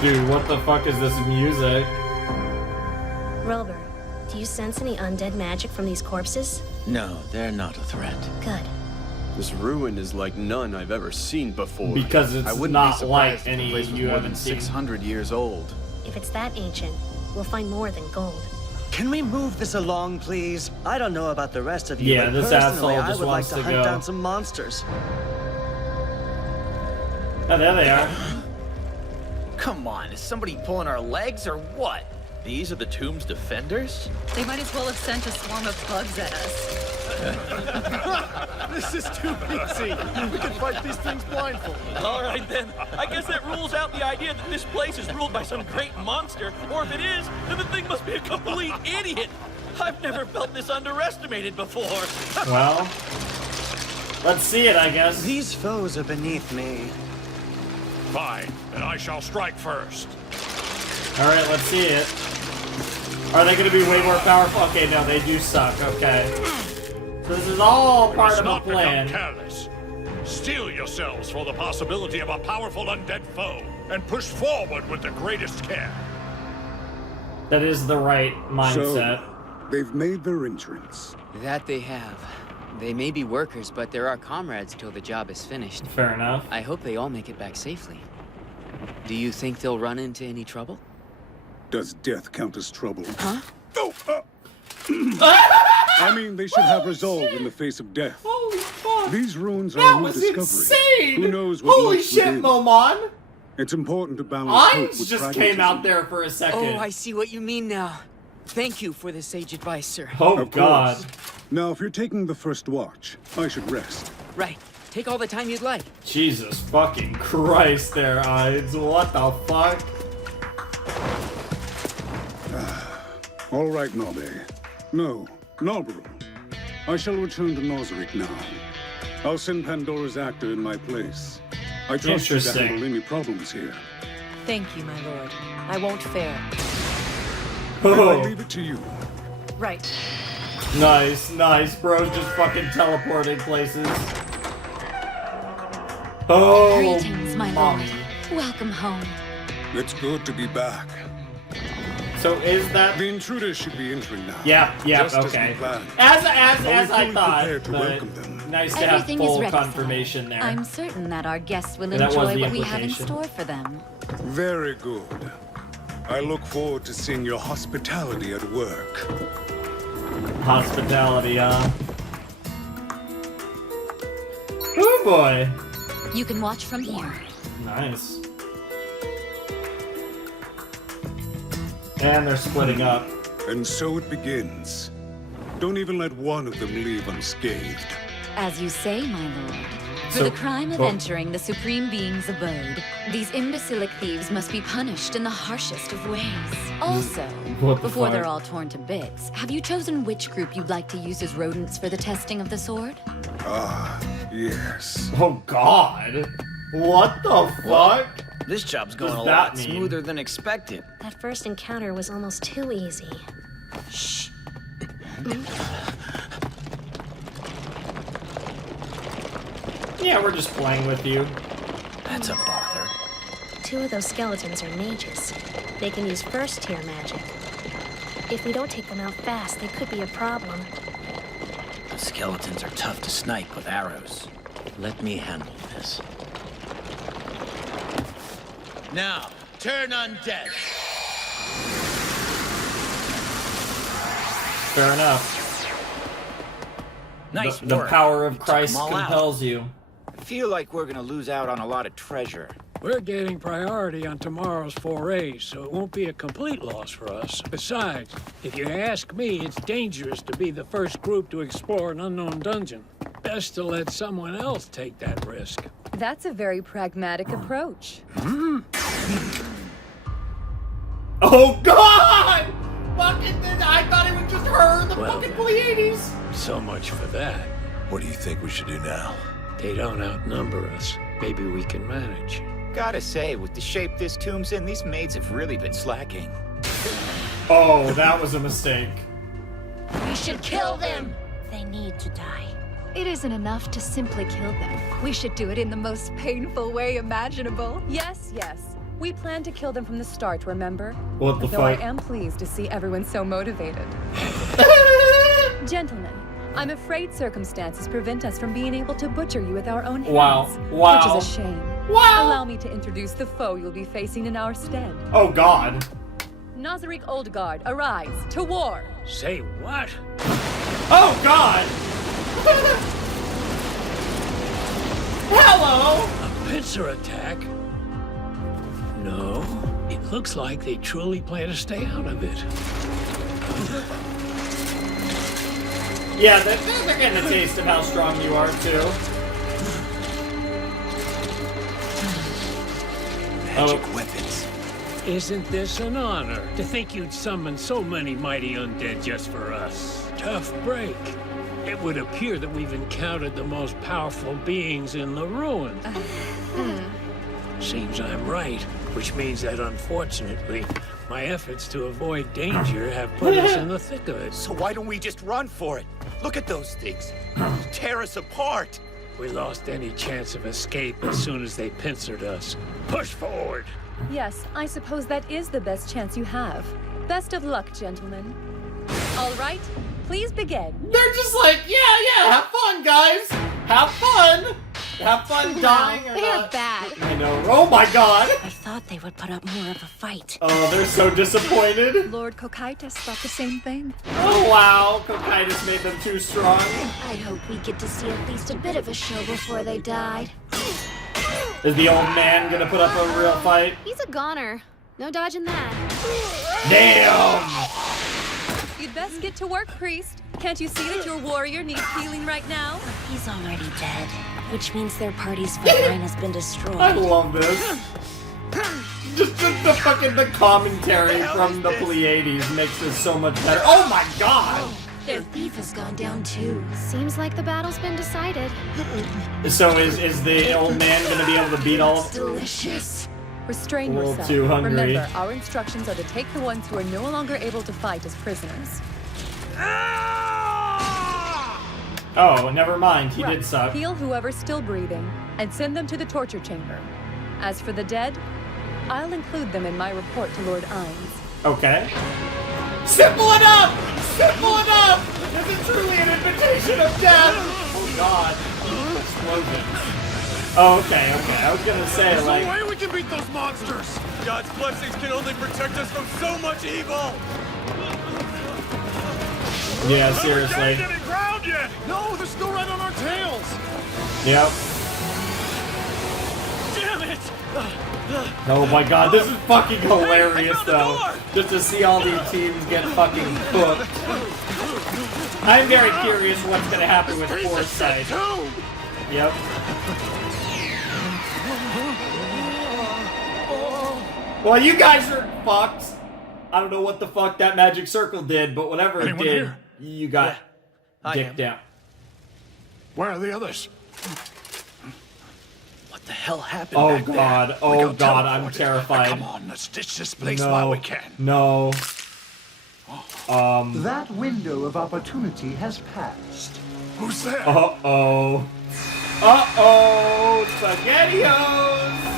Dude, what the fuck is this music? Rober, do you sense any undead magic from these corpses? No, they're not a threat. Good. This ruin is like none I've ever seen before. Because it's I wouldn't not be like surprised if the any place was you more haven't than seen. 600 years old. If it's that ancient, we'll find more than gold. Can we move this along, please? I don't know about the rest of you, Yeah, but this personally, asshole I just would like wants to to hunt go. down some monsters. Oh, there they are. Come on, is somebody pulling our legs or what? These are the tomb's defenders? They might as well have sent a swarm of bugs at us. This is too easy. We can fight these things blindfolded. All right, then. I guess that rules out the idea that this place is ruled by some great monster. Or if it is, then the thing must be a complete idiot. I've never felt this underestimated before. Well, let's see it, I guess. These foes are beneath me. Fine, then I shall strike first. All right, let's see it. Are they going to be way more powerful? Okay, no, they do suck. Okay. So this is all We part must of a not plan. become careless. Steel yourselves for the possibility of a powerful undead foe, and push forward with the greatest care. That is the right mindset. So, they've made their entrance. That they have. They may be workers, but they're our comrades till the job is finished. Fair enough. I hope they all make it back safely. Do you think they'll run into any trouble? Does death count as trouble? Huh? I mean, they should have resolve in the face of death. Holy fuck. These ruins are That a new was discovery. insane! Who knows what Holy lurks shit, within. Momon! It's important to balance hope Ainz with just pragmatism. came out there for a second. Oh, I see what you mean now. Thank you for the sage advice, sir. Oh, Of God. course. Now, if you're taking the first watch, I should rest. Right. Take all the time you'd like. Jesus fucking Christ there, Ainz. What the fuck? All right, Nobbe. No, Norbru. I shall return to Nozarik now. I'll send Pandora's actor in my place. I trust you to Interesting. handle any problems here. Thank you, my lord. I won't fare. And I Oh, leave it to you. Right. nice, nice. Bro's just fucking teleporting places. Oh, Greetings, my mom. lord. Welcome home. It's good to be back. So is that... The intruders should be entering now. Yeah, Just as we okay. planned. As Are we I fully thought, prepared to but welcome them? nice to have Everything is full ready. confirmation there. I'm certain that our guests will And that was enjoy the what we have in implication. store for them. Very good. I look forward to seeing your hospitality at work. Hospitality, Oh boy. You can watch from here. Nice. And they're splitting up. And so it begins. Don't even let one of them leave unscathed. As you say, my lord. For So- the crime of oh. entering the Supreme Being's abode, these imbecilic thieves must be punished in the harshest of ways. Also, What the before fuck? they're all torn to bits, have you chosen which group you'd like to use as rodents for the testing of the sword? Ah, yes. Oh god. What the fuck? This job's What going a does lot that mean? smoother than expected. That first encounter was almost too easy. Shh. Yeah, we're just playing with you. That's a bother. Two of those skeletons are mages. They can use first-tier magic. If we don't take them out fast, they could be a problem. The skeletons are tough to snipe with arrows. Let me handle this. Now, turn undead. Fair enough. Nice The work. power of You took Christ them all out. compels you. I feel like we're gonna lose out on a lot of treasure. We're getting priority on tomorrow's forays, so it won't be a complete loss for us. Besides, if you ask me, it's dangerous to be the first group to explore an unknown dungeon. Best to let someone else take that risk. That's a very pragmatic approach. Oh God! Fucking! I thought it was just her, the fucking Pleiades. So much for that. What do you think we should do now? They don't outnumber us. Maybe we can manage. Gotta say, with the shape this tomb's in, these maids have really been slacking. Oh, that was a mistake. We should kill them! They need to die. It isn't enough to simply kill them. We should do it in the most painful way imaginable. Yes, yes. We planned to kill them from the start, remember? What the Though I fuck? am pleased to see everyone so motivated. Gentlemen, I'm afraid circumstances prevent us from being able to butcher you with our own hands. Wow. Wow. Which is a shame. Wow. Allow me to introduce the foe you'll be facing in our stead. Oh God. Nazarick Oldguard, arise, to war! Say what? Oh God. Hello. A pincer attack? No. It looks like they truly plan to stay out of it. Yeah, they're getting a taste of how strong you are too. Magic weapons. Isn't this an honor to think you'd summon so many mighty undead just for us? Tough break. It would appear that we've encountered the most powerful beings in the ruins. Seems I'm right, which means that unfortunately, my efforts to avoid danger have put us in the thick of it. So why don't we just run for it? Look at those things. Tear us apart. We lost any chance of escape as soon as they pincered us. Push forward. Yes, I suppose that is the best chance you have. Best of luck, gentlemen. All right, please begin. They're just like, yeah, have fun, guys. Have fun. Have fun dying or they're not. bad. I know. Oh my God. I thought they would put up more of a fight. Oh, they're so disappointed. Lord Cocytus thought the same thing. Oh wow, Cocytus made them too strong. I hope we get to see at least a bit of a show before they died. Is the old man gonna put up a real fight? He's a goner. No dodging that. Damn! You'd best get to work, priest. Can't you see that your warrior needs healing right now? He's already dead, which means their party's front line has been destroyed. I love this. Just the commentary from the Pleiades makes this so much better. Oh my God! Their thief has gone down too. Seems like the battle's been decided. So is the old man gonna be able to beat all? Delicious. Restrain A little yourself. too hungry. Remember, our instructions are to take the ones who are no longer able to fight as prisoners. Oh, never mind. He Right. did suck. Heal whoever's still breathing and send them to the torture chamber. As for the dead, I'll include them in my report to Lord Ines. Okay. Simple enough! Simple enough! Is it truly an invitation of death? Oh God. Explosions. Oh, okay. I was gonna say, There's like... no way we can beat those monsters! God's blessings can only protect us from so much evil! Yeah, Haven't seriously. gained any ground yet! No, they're still right on our tails! Yep. Damn it! Oh my God, this is fucking hilarious though. Just to see all these teams get fucking cooked. I'm very curious what's gonna happen with Foresight. Yep. Well, you guys are fucked. I don't know what the fuck that magic circle did, but whatever it did, here? you got dicked out. Where are the others? What the hell happened Oh back there? God, oh God, I'm terrified. Come on, let's ditch this place No, while we can. no. That window of opportunity has passed. Who's there? Uh-oh. Uh-oh! SpaghettiOs!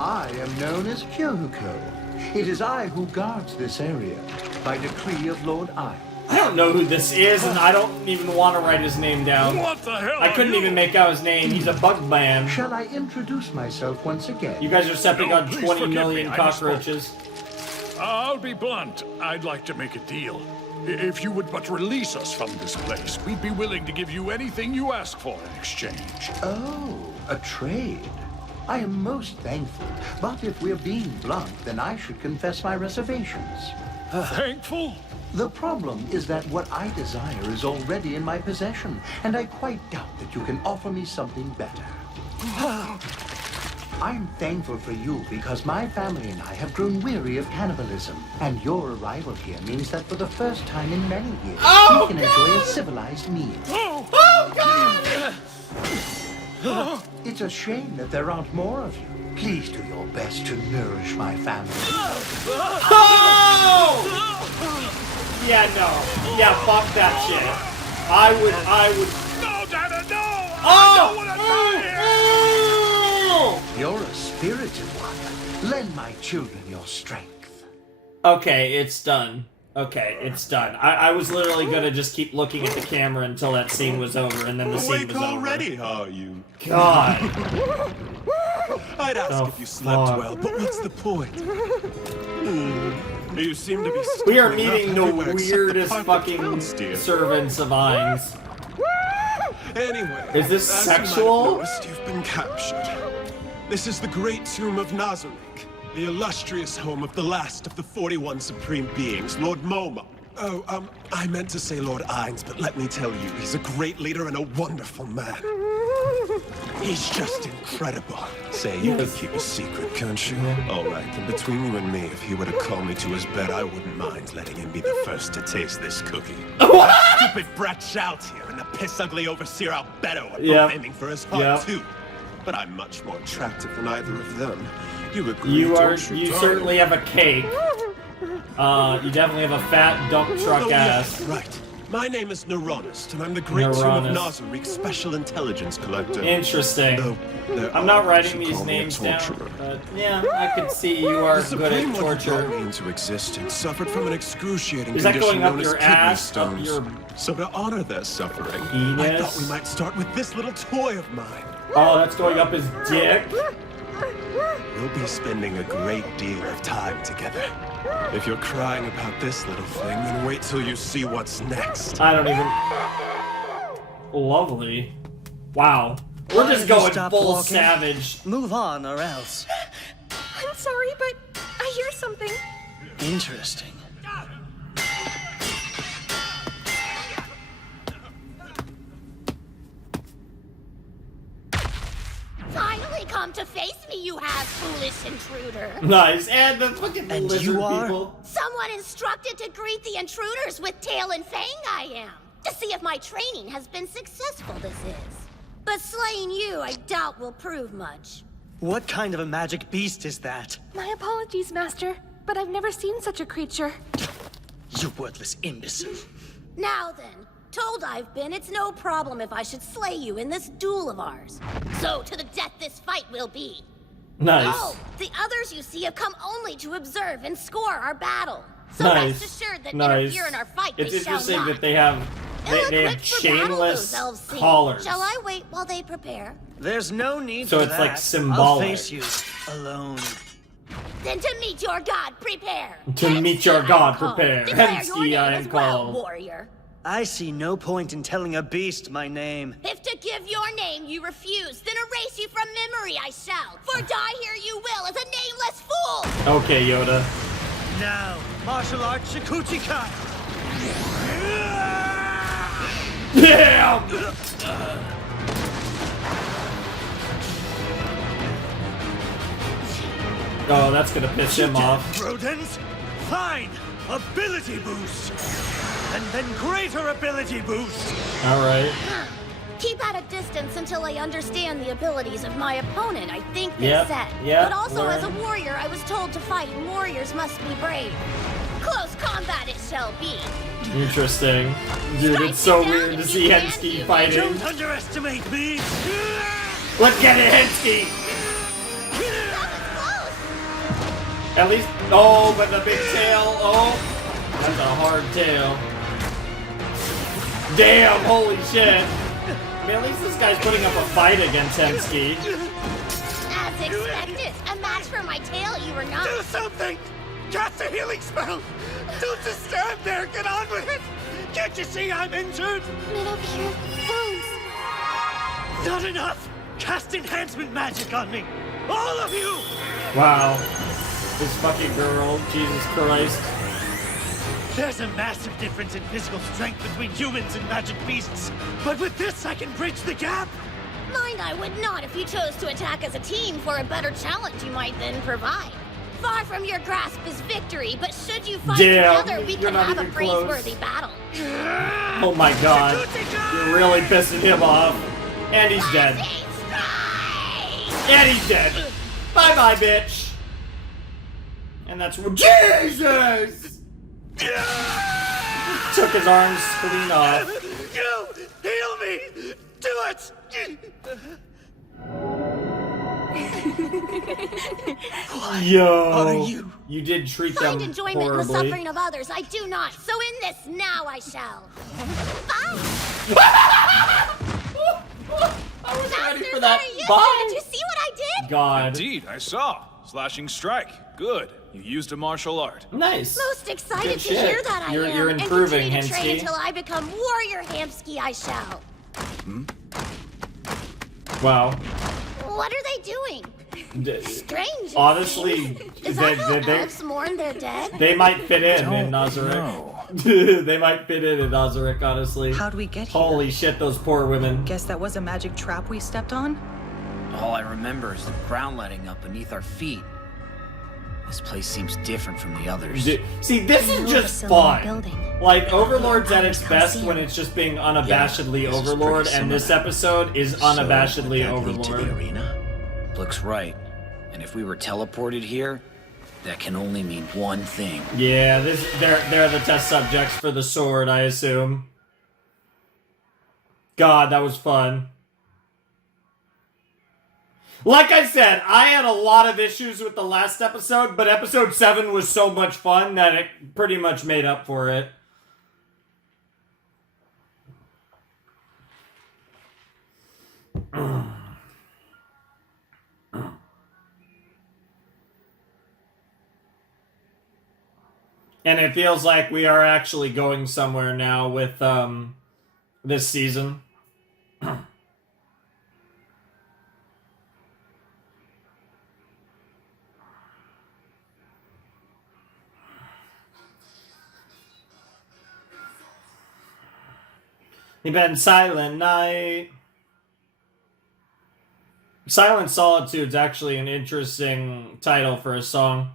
I am known as Kyohuko. It is I who guards this area, by decree of Lord I. I don't know who this is, and I don't even want to write his name down. What the hell I couldn't even make out his name. He's a bug man. Shall I introduce myself once again? You guys are stepping No, on please 20 forgive million me, I cockroaches. I'll be blunt. I'd like to make a deal. If you would but release us from this place, we'd be willing to give you anything you ask for in exchange. Oh, a trade. I am most thankful, but if we're being blunt, then I should confess my reservations. Thankful? The problem is that what I desire is already in my possession, and I quite doubt that you can offer me something better. I'm thankful for you because my family and I have grown weary of cannibalism, and your arrival here means that for the first time in many years, we can enjoy a civilized meal. Oh, God! It's a shame that there aren't more of you. Please do your best to nourish my family. Oh! Yeah, no. Yeah, fuck that shit. I would... No, Dada, no! Oh! I don't want to die here! You're a spirited one. Lend my children your strength. Okay, it's done. Okay, it's done. I was literally gonna just keep looking at the camera until that scene was over, and then the scene was over. Already, are you? God. I'd ask if you slept well, but what's the point? You seem to be. We are meeting the weirdest fucking servants of Ainz. Anyway, is this as sexual? You might have noticed, you've been captured. This is the great tomb of Nazarick, the illustrious home of the last of the 41 supreme beings, Lord Moma. Oh, I meant to say Lord Ainz, but let me tell you, he's a great leader and a wonderful man. He's just incredible. Say, you can keep a secret, can't you? All right, then between you and me, if he were to call me to his bed, I wouldn't mind letting him be the first to taste this cookie. That stupid brat shouts here, and the piss-ugly overseer Albedo are both aiming for his heart, too. But I'm much more attractive than either of them. You agree, You don't you, darling? certainly have a cake. You definitely have a fat dump truck ass. Yes, right. My name is Neuronist, and I'm the Great Tomb of Nazarick's Special Intelligence Collector. Interesting. I'm not writing these names down, but yeah, I could see you are good at torture. Into existence, suffered from an excruciating Is that condition going up known as your kidney ass, up stones. your So to honor their suffering, penis? I thought we might start with this little toy of mine. Oh, that's going up his dick? We'll be spending a great deal of time together. If you're crying about this little thing, then wait till you see what's next. I don't even... Lovely. Wow. We're just going full savage. Move on, or else. I'm sorry, but I hear something. Interesting. Finally come to face me, you have, foolish intruder. Nice, and the fucking lizard people. Someone instructed to greet the intruders with tail and fang I am, to see if my training has been successful, this is. But slaying you, I doubt will prove much. What kind of a magic beast is that? My apologies, Master, but I've never seen such a creature. You worthless imbecile. Now then, told I've been, it's no problem if I should slay you in this duel of ours. So, to the death this fight will be. Nice. Oh, the others you see have come only to observe and score our battle. So Nice. rest assured that Nice. interfere in our fight It's they shall interesting not. that they have chainless collars. Shall I wait while they prepare? There's no need So for it's that. like symbolic. I'll face you alone. Then to meet your god, prepare. To meet your god, called. prepare. Declare your Hensky, name I as am well, called. warrior. I see no point in telling a beast my name. If to give your name you refuse, then erase you from memory I shall. For die here you will as a nameless fool. Okay, Yoda. Now, martial arts Shikuchikai. Damn! Oh, that's gonna piss him off. Rodents, fine. Ability boost. And then greater ability boost. Alright. Keep at a distance until I understand the abilities of my opponent, I think they Yep, said. yep, But also learn. as a warrior, I was told to fight, and warriors must be brave. Close combat it shall be. Interesting. Dude, it's so weird to see Hensky fighting. Don't underestimate me. Let's get it, Hensky! At least, oh, but the big tail, oh. That's a hard tail. Damn, holy shit. I mean, at least this guy's putting up a fight against Hensky. As expected, a match for my tail you were not. Do something! Cast a healing spell! Don't just stand there! Get on with it! Can't you see I'm injured? Men up here, bones. Not enough! Cast enhancement magic on me! All of you! Wow. This fucking girl, Jesus Christ. There's a massive difference in physical strength between humans and magic beasts, but with this I can bridge the gap! Mind I would not if you chose to attack as a team for a better challenge you might then provide. Far from your grasp is victory, but should you fight together, we can have a praiseworthy battle. Oh my god. You're really pissing him off. And he's dead. And he's dead. Bye-bye, bitch. And that's what— Jesus! Took his arms clean off. You! Heal me! Do it! Yo, you did treat them Find enjoyment horribly. in the suffering of others. I do not. So in this, now I shall. I was ready for that. that. Bye. Did you see what I did? God. Indeed, I saw. Slashing strike. Good. You used a martial art. Nice. Most excited Good to shit. hear that I am. You're improving, and continue to train Hensky. until I become Warrior Hamsky. I shall. Wow. What are they doing? Strange. Honestly, Is that how elves mourn their dead? they might fit in Nazarick. They might fit in Nazarick, honestly. How'd we get here? Holy shit, those poor women. Guess that was a magic trap we stepped on? All I remember is the ground letting up beneath our feet. This place seems different from the others. See, this is just fun. Like, Overlord's at its best when it's just being unabashedly Overlord, and this episode is unabashedly Overlord. Looks right. And if we were teleported here, that can only mean one thing. Yeah, they're the test subjects for the sword, I assume. God, that was fun. Like I said, I had a lot of issues with the last episode, but episode 7 was so much fun that it pretty much made up for it. And it feels like we are actually going somewhere now with this season. You've been Silent Night. Silent Solitude's actually an interesting title for a song.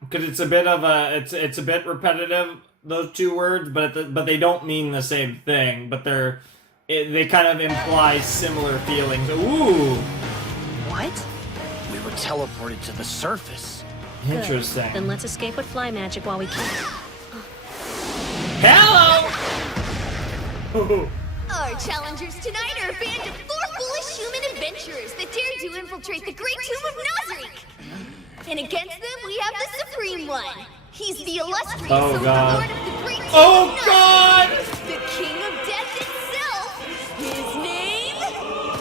Because it's a bit of a it's a bit repetitive, those two words, but they don't mean the same thing. But they kind of imply similar feelings. Ooh. What? We were teleported to the surface. Interesting. Good. Then let's escape with fly magic while we can. Hello! Our challengers tonight are a band of 4 foolish human adventurers that dared to infiltrate the great tomb of Nazarick. And against them, we have the Supreme One. He's the illustrious Overlord of the great tomb of Nazarick. The King of Death itself. His name is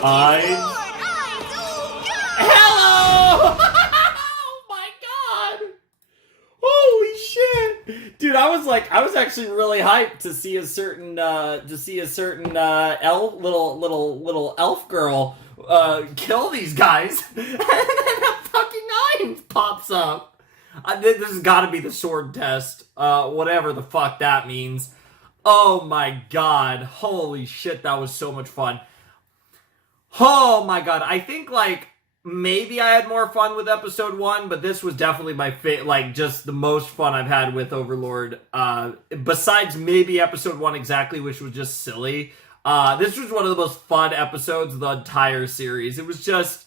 Lord Hello! Oh my god! Holy shit! Dude, I was actually really hyped to see a certain little elf girl kill these guys, and then a fucking eye pops up. This has got to be the sword test, whatever the fuck that means. Oh my god! Holy shit, that was so much fun. Oh my god, I think maybe I had more fun with episode 1, but this was definitely my just the most fun I've had with Overlord. Besides maybe episode 1 exactly, which was just silly. This was one of the most fun episodes of the entire series. It was just,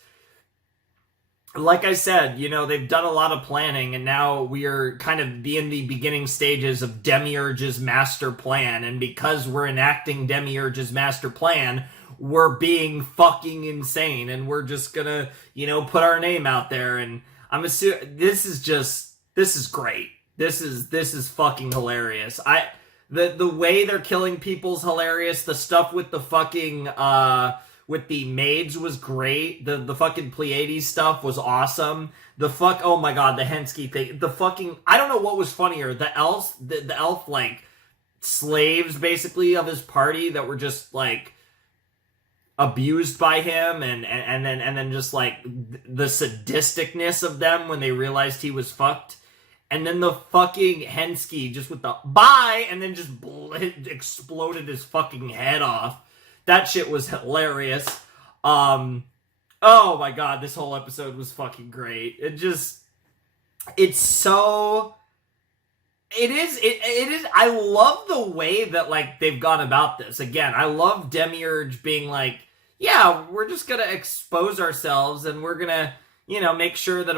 like I said, they've done a lot of planning, and now we are kind of in the beginning stages of Demiurge's master plan, and because we're enacting Demiurge's master plan, we're being fucking insane, and we're just gonna, put our name out there, and I'm assuming this is great. This is fucking hilarious. The way they're killing people's hilarious. The stuff with the fucking with the maids was great. The fucking Pleiades stuff was awesome. Oh my god, the Hensky thing. I don't know what was funnier. The elf, like, slaves, basically, of his party that were just, like, abused by him, and then just, like, the sadisticness of them when they realized he was fucked. And then the fucking Hensky just with the bye, and then just exploded his fucking head off. That shit was hilarious. Oh my god, this whole episode was fucking great. It is, I love the way that, like, they've gone about this. Again, I love Demiurge being like, yeah, we're just gonna expose ourselves, and we're gonna, you know, make sure that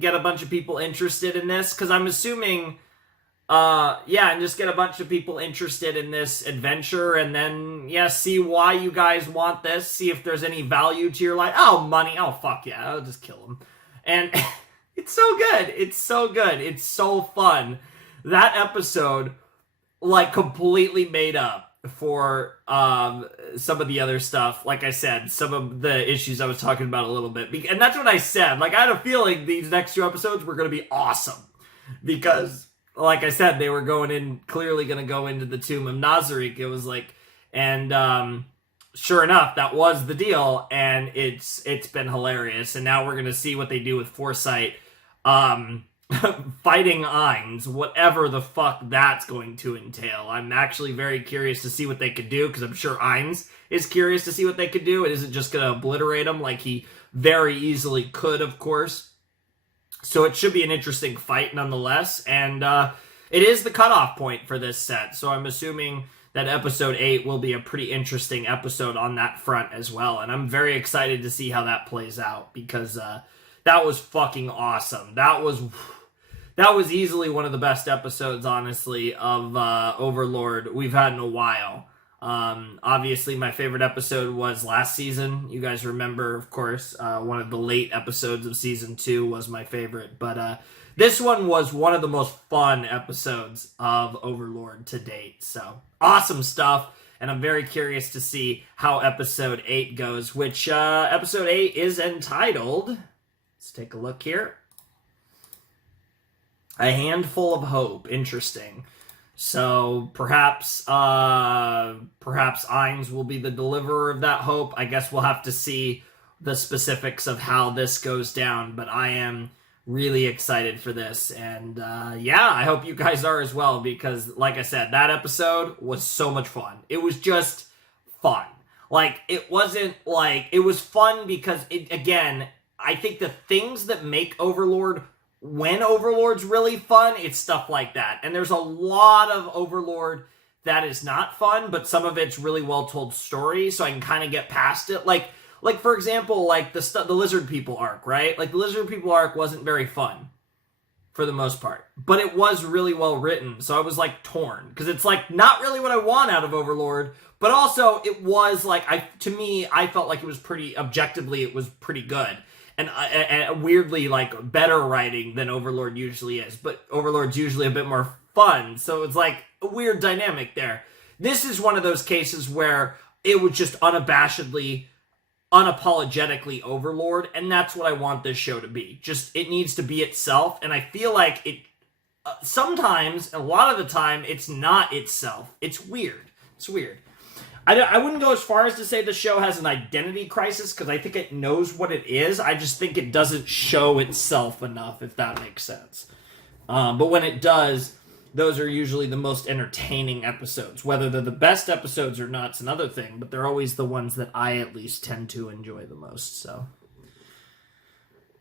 get a bunch of people interested in this, because I'm assuming, and just get a bunch of people interested in this adventure, and then, see why you guys want this, see if there's any value to your life. Oh, money, oh, fuck yeah, I'll just kill him. And it's so good, it's so fun. That episode, like, completely made up for some of the other stuff. Like I said, some of the issues I was talking about a little bit, and that's what I said. Like, I had a feeling these next 2 episodes were going to be awesome, because, like I said, they were clearly going to go into the Tomb of Nazarick. It was like, and sure enough, that was the deal, and it's been hilarious. And now we're going to see what they do with Foresight, fighting Ainz, whatever the fuck that's going to entail. I'm actually very curious to see what they could do, because I'm sure Ainz is curious to see what they could do. It isn't just going to obliterate him like he very easily could, of course. So it should be an interesting fight nonetheless, and it is the cutoff point for this set, so I'm assuming that episode 8 will be a pretty interesting episode on that front as well, and I'm very excited to see how that plays out, because that was fucking awesome. That was easily one of the best episodes, honestly, of Overlord we've had in a while. Obviously, my favorite episode was last season. You guys remember, of course, one of the late episodes of Season 2 was my favorite. But this one was one of the most fun episodes of Overlord to date. So, awesome stuff. And I'm very curious to see how Episode 8 goes, which Episode 8 is entitled... Let's take a look here. A Handful of Hope. Interesting. So perhaps Ainz will be the deliverer of that hope. I guess we'll have to see the specifics of how this goes down, but I am really excited for this. And I hope you guys are as well, because like I said, that episode was so much fun. It was just fun. Like, it wasn't like, it was fun because I think the things that make Overlord, when Overlord's really fun, it's stuff like that. And there's a lot of Overlord that is not fun, but some of it's really well-told story, so I can kind of get past it. Like for example, like the Lizard People arc, right? Like, the Lizard People arc wasn't very fun, for the most part. But it was really well written, so I was, like, torn. Because it's, like, not really what I want out of Overlord, but also it was, like, to me, I felt like it was objectively, it was pretty good. And weirdly, like, better writing than Overlord usually is. But Overlord's usually a bit more fun, so it's like a weird dynamic there. This is one of those cases where it was just unabashedly, unapologetically Overlord, and that's what I want this show to be. Just, it needs to be itself, and I feel like it, sometimes, a lot of the time, it's not itself. It's weird. It's weird. I wouldn't go as far as to say the show has an identity crisis, because I think it knows what it is. I just think it doesn't show itself enough, if that makes sense. But when it does, those are usually the most entertaining episodes. Whether they're the best episodes or not, it's another thing, but they're always the ones that I at least tend to enjoy the most, so.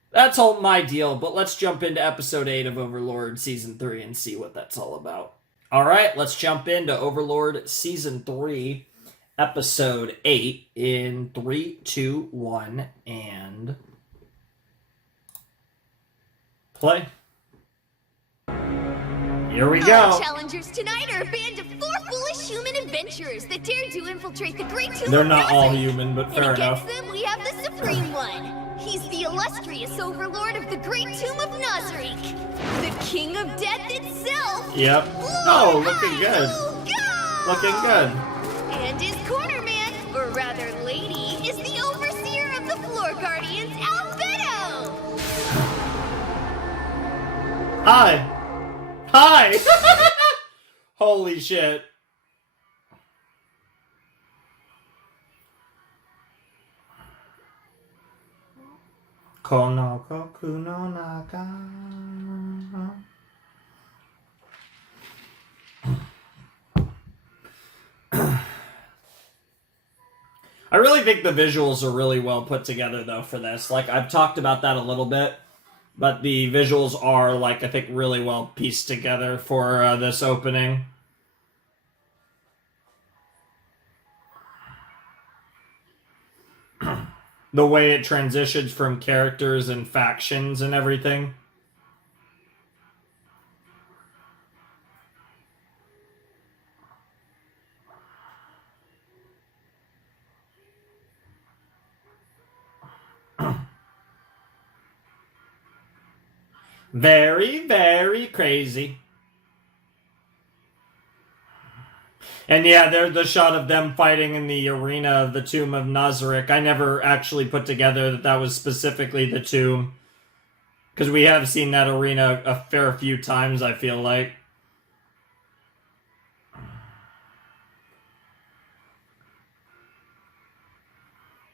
That's all my deal, but let's jump into Episode 8 of Overlord Season 3 and see what that's all about. Alright, let's jump into Overlord Season 3, Episode 8 in 3, 2, 1, and play. Here we go. Our challengers tonight are a band of 4 foolish human adventurers that dared to infiltrate the Great Tomb They're of not Nazarick. all human, but fair and enough. Against them, we have the Supreme One. He's the illustrious Overlord of the Great Tomb of Nazarick, the King of Death itself. Yep. Oh, looking good. Looking good. And his corner man, or rather lady, is the overseer of the Floor Guardians, Albedo! Hi! Hi! Holy shit. Kono koku no naga. I really think the visuals are really well put together, though, for this. Like, I've talked about that a little bit, but the visuals are, like, I think really well pieced together for this opening. The way it transitions from characters and factions and everything. Very, very crazy. And yeah, there's the shot of them fighting in the arena of the Tomb of Nazarick. I never actually put together that that was specifically the tomb. Because we have seen that arena a fair few times, I feel like.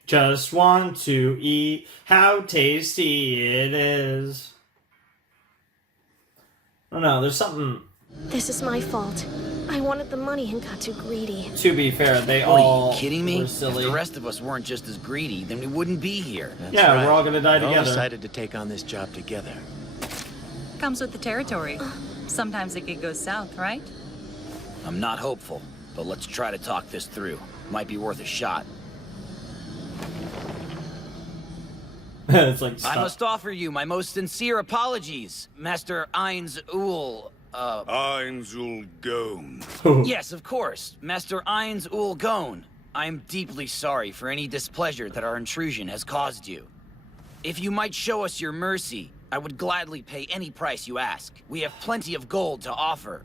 Just want to eat how tasty it is. I don't know, there's something... This is my fault. I wanted the money and got too greedy. To be fair, they What, all are you kidding me? were silly. If the rest of us weren't just as greedy, then we wouldn't be here. Yeah, right. We're all gonna die we all together. Decided to take on this job together. Comes with the territory. Sometimes it could go south, right? I'm not hopeful, but let's try to talk this through. Might be worth a shot. It's like, stop. I must offer you my most sincere apologies, Master Ainz Ul, Ainz Ul Gone. Yes, of course, Master Ainz Ul Gone. I am deeply sorry for any displeasure that our intrusion has caused you. If you might show us your mercy, I would gladly pay any price you ask. We have plenty of gold to offer.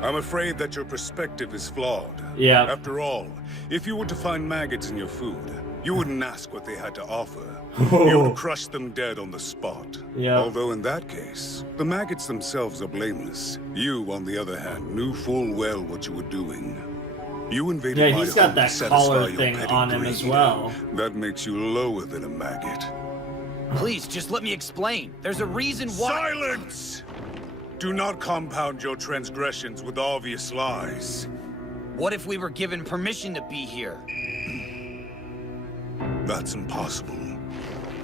I'm afraid that your perspective is flawed. Yeah. After all, if you were to find maggots in your food, you wouldn't ask what they had to offer. You would crush them dead on the spot. Yeah. Although in that case, the maggots themselves are blameless. You, on the other hand, knew full well what you were doing. You invaded Yeah, my he's got home that to satisfy collar your thing petty on him as greed. well. That makes you lower than a maggot. Please, just let me explain. There's a reason why— Silence! Do not compound your transgressions with obvious lies. What if we were given permission to be here? That's impossible.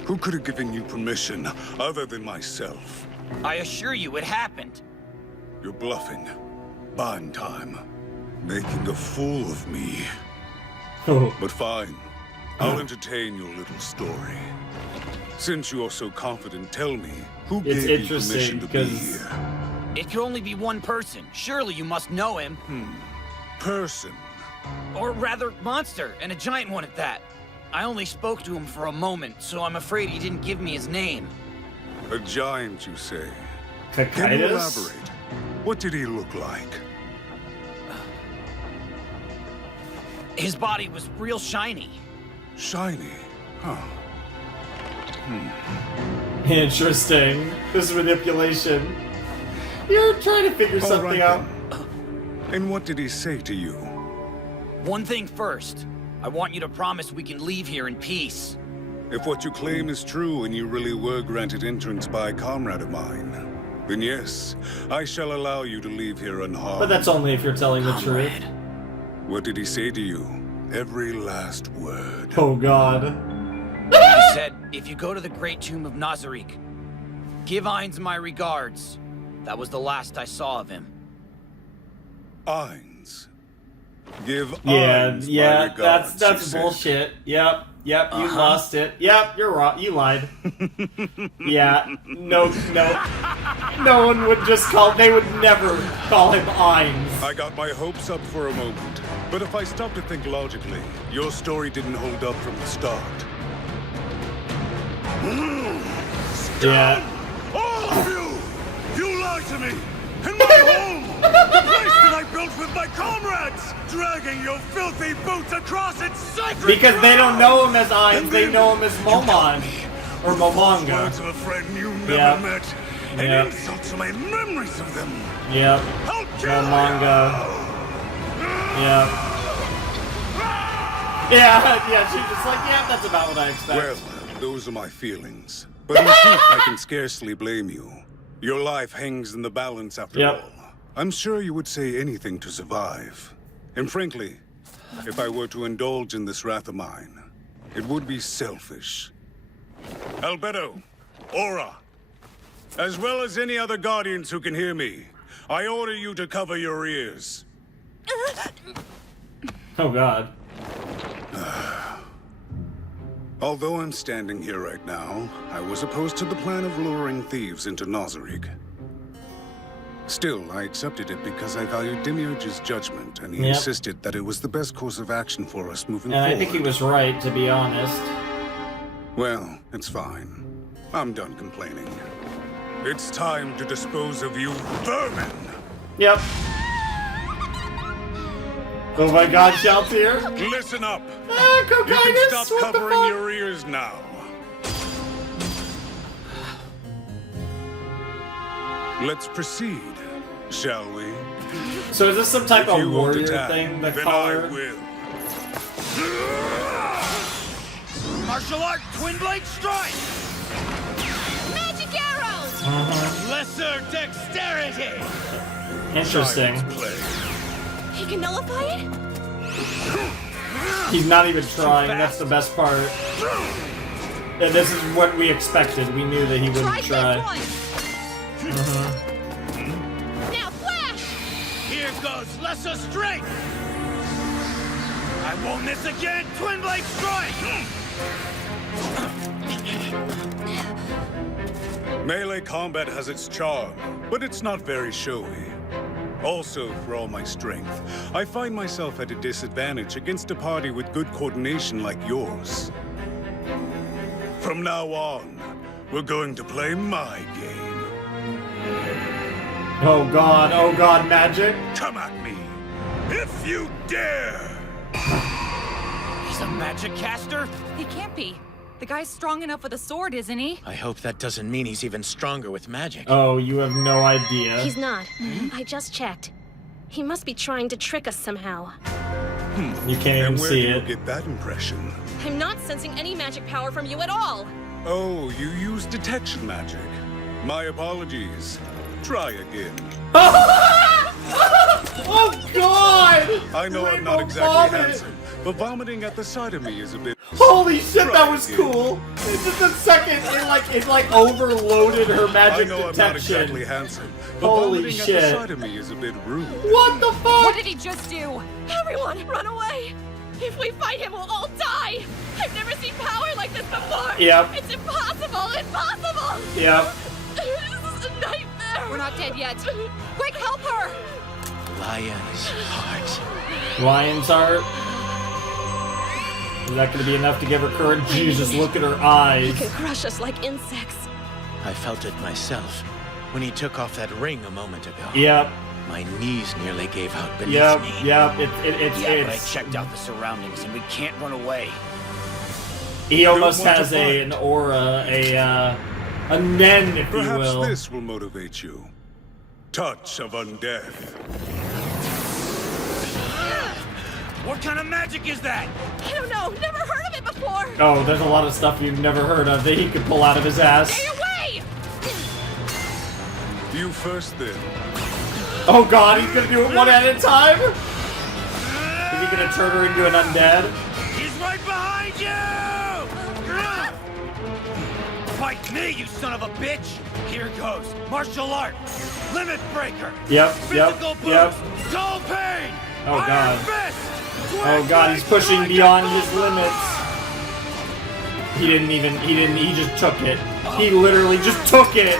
Who could have given you permission other than myself? I assure you it happened. You're bluffing. Buying time. Making a fool of me. But fine. I'll entertain your little story. Since you are so confident, tell me, who It's gave you interesting permission to be because- here? It could only be one person. Surely you must know him. Person. Or rather, monster, and a giant one at that. I only spoke to him for a moment, so I'm afraid he didn't give me his name. A giant, you say? Can you Cocytus? elaborate? What did he look like? His body was real shiny. Shiny? Huh. Interesting. This manipulation. You're trying to figure All something right, out. then. And what did he say to you? One thing first. I want you to promise we can leave here in peace. If what you claim is true and you really were granted entrance by a comrade of mine, then yes, I shall allow you to leave here unharmed. But that's only if you're telling the truth. What did he say to you? Every last word. Oh god. He said, if you go to the Great Tomb of Nazarick, give Ainz my regards. That was the last I saw of him. Ainz. Give Yeah, Ainz my yeah, regards, that's he said. bullshit. Yep, you lost it. Yep, you're wrong. You lied. Yeah, no one would just call. They would never call him Ainz. I got my hopes up for a moment, but if I stop to think logically, your story didn't hold up from the start. Yeah. All of you! You lied to me! In my home! The place that I built with my comrades, dragging your filthy boots across its sacred Because they don't ground. know him as Ainz, they know him as Momon. Or Momonga. Words of a friend you never met, and Yep. insult to my memories of them. Yep. Momonga. Yep. Yeah, she's just like, yeah, that's about what I expect. Well, those are my feelings. But in truth, I can scarcely blame you. Your life hangs in the balance after Yep. all. I'm sure you would say anything to survive. And frankly, if I were to indulge in this wrath of mine, it would be selfish. Albedo, Aura, as well as any other guardians who can hear me, I order you to cover your ears. Oh god. Although I'm standing here right now, I was opposed to the plan of luring thieves into Nazarick. Still, I accepted it because I valued Demiurge's judgment, and he Yep. insisted that it was the best course of action for us moving And forward. I think he was right, to be honest. Well, it's fine. I'm done complaining. It's time to dispose of you vermin! Yep. Oh my god, Shout's here. Listen up! Ah, You can Cocainus, stop what the covering fuck? your ears now. Let's proceed, shall we? So is this some type If of you won't warrior attack, thing, the then collar? I will. Martial art twin blade strike! Magic arrows! Lesser dexterity! Interesting. He can nullify it? He's not even trying, that's the best part. And this is what we expected. We knew that he wouldn't try. Now flash! Here goes lesser strength! I won't miss again! Twin blade strike! Melee combat has its charm, but it's not very showy. Also, for all my strength, I find myself at a disadvantage against a party with good coordination like yours. From now on, we're going to play my game. Oh god, magic. Come at me, if you dare! He's a magic caster? He can't be. The guy's strong enough with a sword, isn't he? I hope that doesn't mean he's even stronger with magic. Oh, you have no idea. He's not. I just checked. He must be trying to trick us somehow. You can't even And where see do you it. get that impression? I'm not sensing any magic power from you at all. Oh, you use detection magic. My apologies. Try again. Oh god! I know I'm not exactly handsome, but vomiting at the sight of me is a bit... Holy shit, that was cool! It's just a second, it like overloaded her magic I know detection. I'm not exactly handsome, but Holy vomiting shit. at the sight of me is a bit rude. What the fuck? What did he just do? Everyone, run away! If we fight him, we'll all die! I've never seen power like this before! Yep. It's impossible! Impossible! Yep. This is a nightmare! We're not dead yet. Quick, help her! Lion's heart. Lion's heart? Is that gonna be enough to give her courage? Jesus, look at her eyes. He can crush us like insects. I felt it myself when he took off that ring a moment ago. Yep. My knees nearly gave out beneath Yep, me. yep, Yeah, but I it's... checked out the surroundings and we can't run away. He almost want to has an aura, a nen, if you Perhaps will. this will motivate you. Touch of Undeath. What kind of magic is that? I don't know. Never heard of it before. Oh, there's a lot of stuff you've never heard of that he could pull out of his ass. Stay away! You first, then. Oh god, he's gonna do it one at a time? Is he gonna turn her into an undead? He's right behind you! Fight me, you son of a bitch! Here goes. Martial art. Limit breaker. Yep, Physical boost. yep. Dull pain. Oh Iron god. fist. Oh god, he's pushing beyond his limits. He just took it. He literally just took it.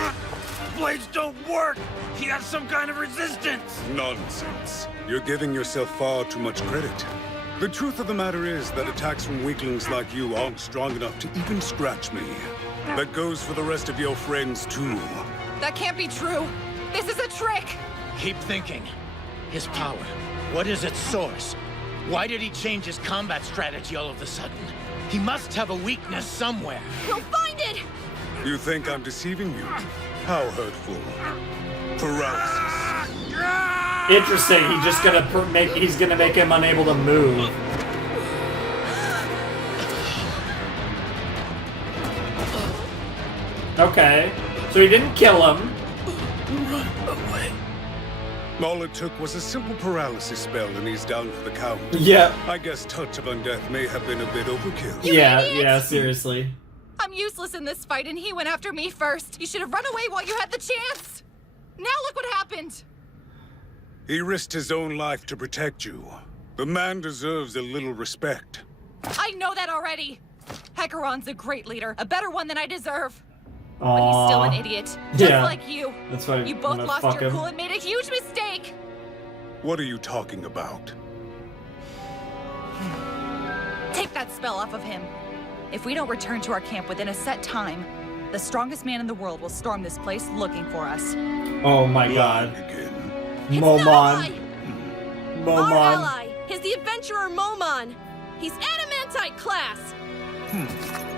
Blades don't work. He has some kind of resistance. Nonsense. You're giving yourself far too much credit. The truth of the matter is that attacks from weaklings like you aren't strong enough to even scratch me. That goes for the rest of your friends, too. That can't be true. This is a trick. Keep thinking. His power. What is its source? Why did he change his combat strategy all of a sudden? He must have a weakness somewhere. We'll find it! You think I'm deceiving you? How hurtful. Paralysis. Interesting. He's just gonna he's gonna make him unable to move. Okay, so he didn't kill him. Run away. All it took was a simple paralysis spell and he's down for the count. Yeah. I guess touch of undeath may have been a bit overkill. Yeah, seriously. I'm useless in this fight and he went after me first. You should have run away while you had the chance. Now look what happened. He risked his own life to protect you. The man deserves a little respect. I know that already. Hecaron's a great leader, a better one than I deserve. Aww. But he's still an idiot, just like you. That's why you both lost your cool and made a huge mistake. What are you talking about? Take that spell off of him. If we don't return to our camp within a set time, the strongest man in the world will storm this place looking for us. Oh my god. Momon. Our ally is the adventurer Momon. He's adamantite class.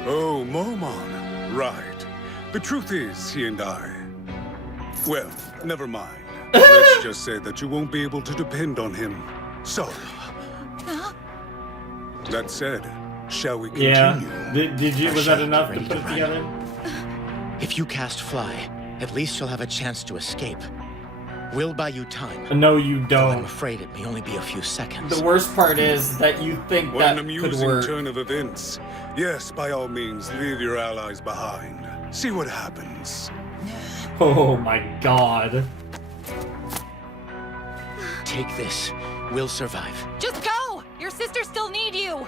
Oh, Momon. Right. The truth is, he and I... Well, never mind. Let's just say that you won't be able to depend on him. Sorry. That said, shall we continue? Yeah. Did you? Was that enough to put it together? If you cast Fly, at least you'll have a chance to escape. We'll buy you time. No, you don't. Though I'm afraid it may only be a few seconds. The worst part is that you think What that an amusing could work. turn of events. Yes, by all means, leave your allies behind. See what happens. Oh my god. Take this. We'll survive. Just go! Your sisters still need you!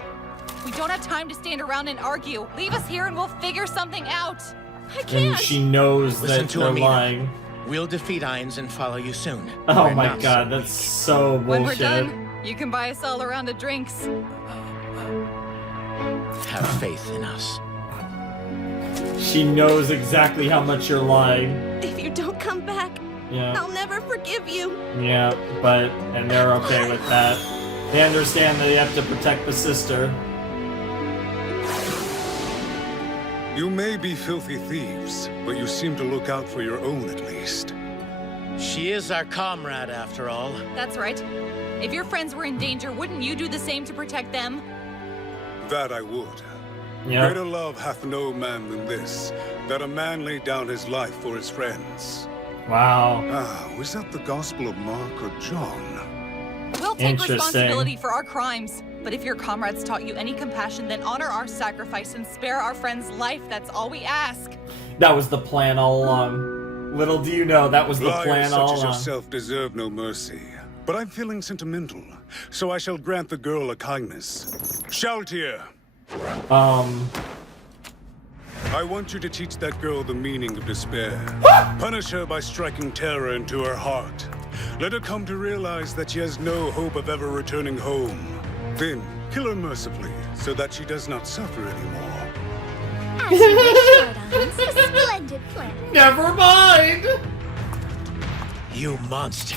We don't have time to stand around and argue. Leave us here and we'll figure something out. I And she knows that they're lying. We'll defeat Ainz and follow you soon. Oh We're my not god, so that's so bullshit. When we're done, you can buy us all a round of drinks. Have faith in us. She knows exactly how much you're lying. If you don't come back, Yeah. I'll never forgive you. Yeah, and they're okay with that. They understand that they have to protect the sister. You may be filthy thieves, but you seem to look out for your own at least. She is our comrade, after all. That's right. If your friends were in danger, wouldn't you do the same to protect them? That I would. Yeah. Greater love hath no man than this, that a man lay down his life for his friends. Wow. Ah, was that the Gospel of Mark or John? We'll take responsibility for our crimes. But if your comrades taught you any compassion, then honor our sacrifice and spare our friend's life. That's all we ask. That was the plan all along. Little do you know, that was the Liars plan such all as along. yourself deserve no mercy. But I'm feeling sentimental, so I shall grant the girl a kindness. Shaltier! I want you to teach that girl the meaning of despair. Punish her by striking terror into her heart. Let her come to realize that she has no hope of ever returning home. Then, kill her mercifully, so that she does not suffer anymore. As you wish, Lord Ainz. A splendid plan. Never mind! You monster.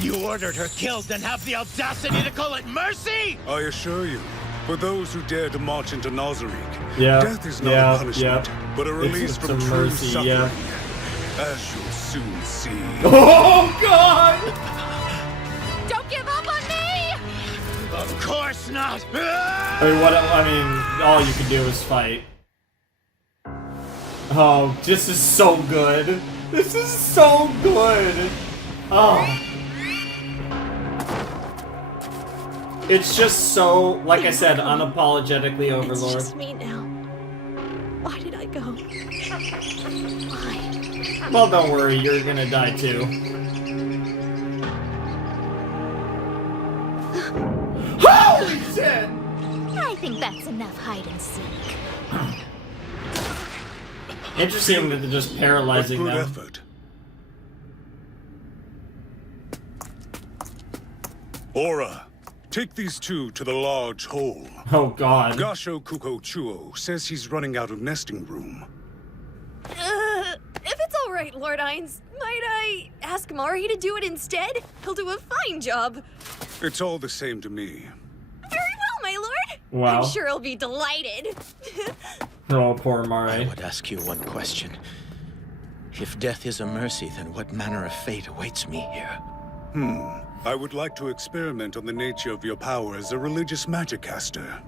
You ordered her killed and have the audacity to call it mercy? I assure you, for those who dare to march into Nazarick, Yeah, death is not yeah, a punishment, yeah. but a release It's from a true mercy, suffering. yeah. As you'll soon see. Oh god! Don't give up on me! Of course not! I mean, all you can do is fight. Oh, this is so good. This is so good. Oh. It's just so, like I said, unapologetically Overlord. It's just me now. Why did I go? Why? Well, don't worry, you're gonna die too. Holy shit! I think that's enough hide and seek. Interesting that they're just paralyzing Good them. effort. Aura, take these two to the large hole. Oh god. Gasho Kuko Chuo says he's running out of nesting room. If it's all right. right, Lord Ainz. Might I ask Mari to do it instead? He'll do a fine job. It's all the same to me. Very well, my lord. Wow. I'm sure he'll be delighted. Oh, poor Mari. I would ask you one question. If death is a mercy, then what manner of fate awaits me here? I would like to experiment on the nature of your power as a religious magic caster.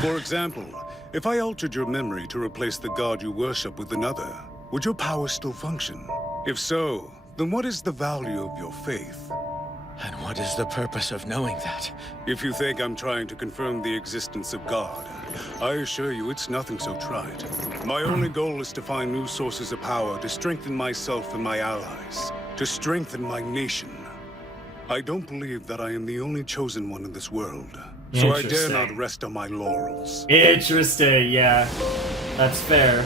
For example, if I altered your memory to replace the god you worship with another, would your power still function? If so, then what is the value of your faith? And what is the purpose of knowing that? If you think I'm trying to confirm the existence of God, I assure you it's nothing so trite. My only goal is to find new sources of power to strengthen myself and my allies, to strengthen my nation. I don't believe that I am the only chosen one in this world, so I dare not rest on my laurels. Interesting, yeah. That's fair.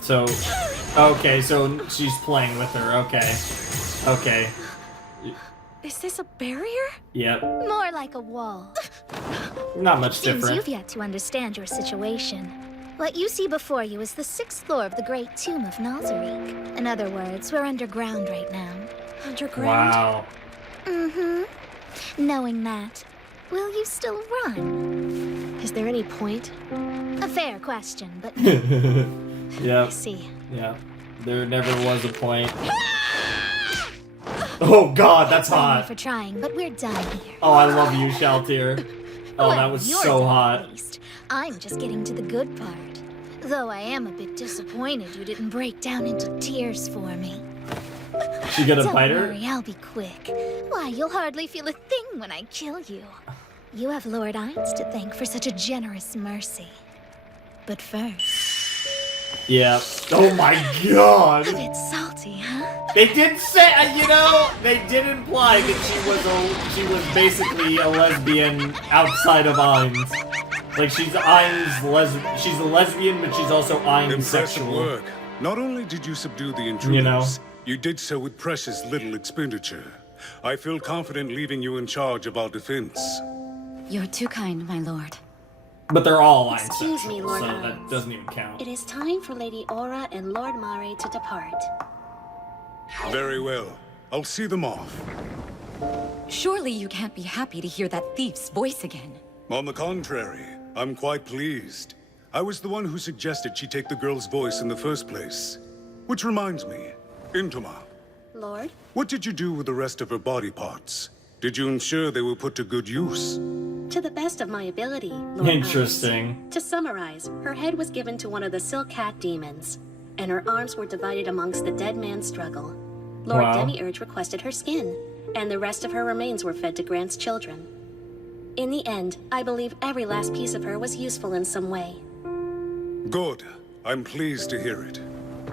So, okay, so she's playing with her, okay. Okay. Is this a barrier? Yep. More like a wall. Not much Seems different. you've yet to understand your situation. What you see before you is the 6th floor of the Great Tomb of Nazarick. In other words, we're underground right now. Underground? Wow. Mm-hmm. Knowing that, will you still run? Is there any point? A fair question, but Yep. I see. Yeah. There never was a point. Oh god, that's Blame me hot. for trying, but we're done here. Oh, I love you, Shaltir. Oh, Well, that was you're so done, hot. at least. I'm just getting to the good part. Though I am a bit disappointed you didn't break down into tears for me. She gonna Don't bite her? worry, I'll be quick. Why, you'll hardly feel a thing when I kill you. You have Lord Ainz to thank for such a generous mercy. But first... Yeah. Oh my god. A bit salty, huh? They did say, you know, they did imply that she was basically a lesbian outside of Ainz. Like she's she's a lesbian, but she's also Ainz Impressive sexual. work. Not only did you subdue the intruders, You know? you did so with precious little expenditure. I feel confident leaving you in charge of our defense. You're too kind, my lord. But they're all Ainz Excuse sexual, me, Lord so Ainz. that doesn't even count. It is time for Lady Aura and Lord Mare to depart. Very well. I'll see them off. Surely you can't be happy to hear that thief's voice again. On the contrary, I'm quite pleased. I was the one who suggested she take the girl's voice in the first place. Which reminds me, Intoma, Lord? what did you do with the rest of her body parts? Did you ensure they were put to good use? To the best of my ability, Lord Interesting. Ainz. To summarize, her head was given to one of the Silk Cat demons, and her arms were divided amongst the dead man's struggle. Lord Wow. Demiurge requested her skin, and the rest of her remains were fed to Grant's children. In the end, I believe every last piece of her was useful in some way. Good. I'm pleased to hear it.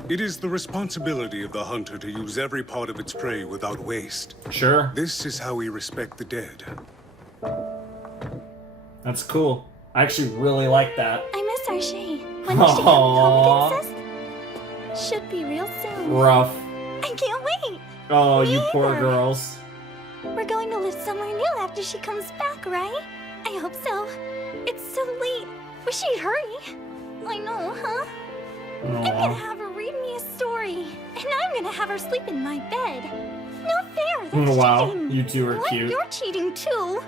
It is the responsibility of the hunter to use every part of its prey without waste. Sure. This is how we respect the dead. That's cool. I actually really like that. I miss our Shay. When is she coming home again, sis? Should be real soon. Rough. I can't wait. Oh, Me you poor either. girls. We're going to live somewhere new after she comes back, right? I hope so. It's so late. Wish she'd hurry. I know, huh? I'm gonna have her read me a story, and I'm gonna have her sleep in my bed. Not fair. That's Wow, cheating. you two are What? cute. You're cheating too.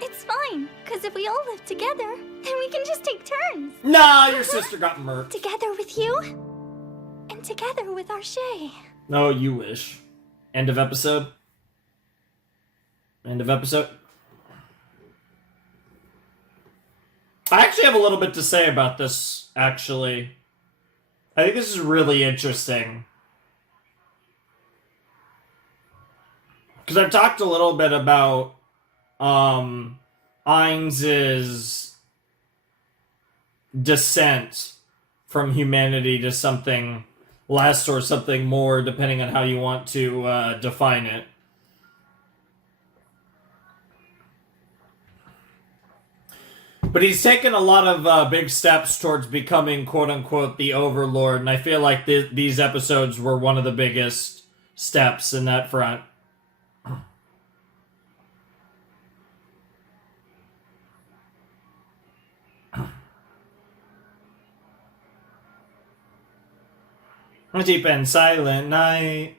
It's fine, cause if we all live together, then we can just take turns. Nah, your sister got murked. Together with you, and together with our Shay. No, you wish. End of episode. End of episode. I actually have a little bit to say about this, actually. I think this is really interesting. Because I've talked a little bit about Ainz's descent from humanity to something less or something more, depending on how you want to define it. But he's taken a lot of big steps towards becoming, quote-unquote, the Overlord, and I feel like these episodes were one of the biggest steps in that front. A deep and silent night.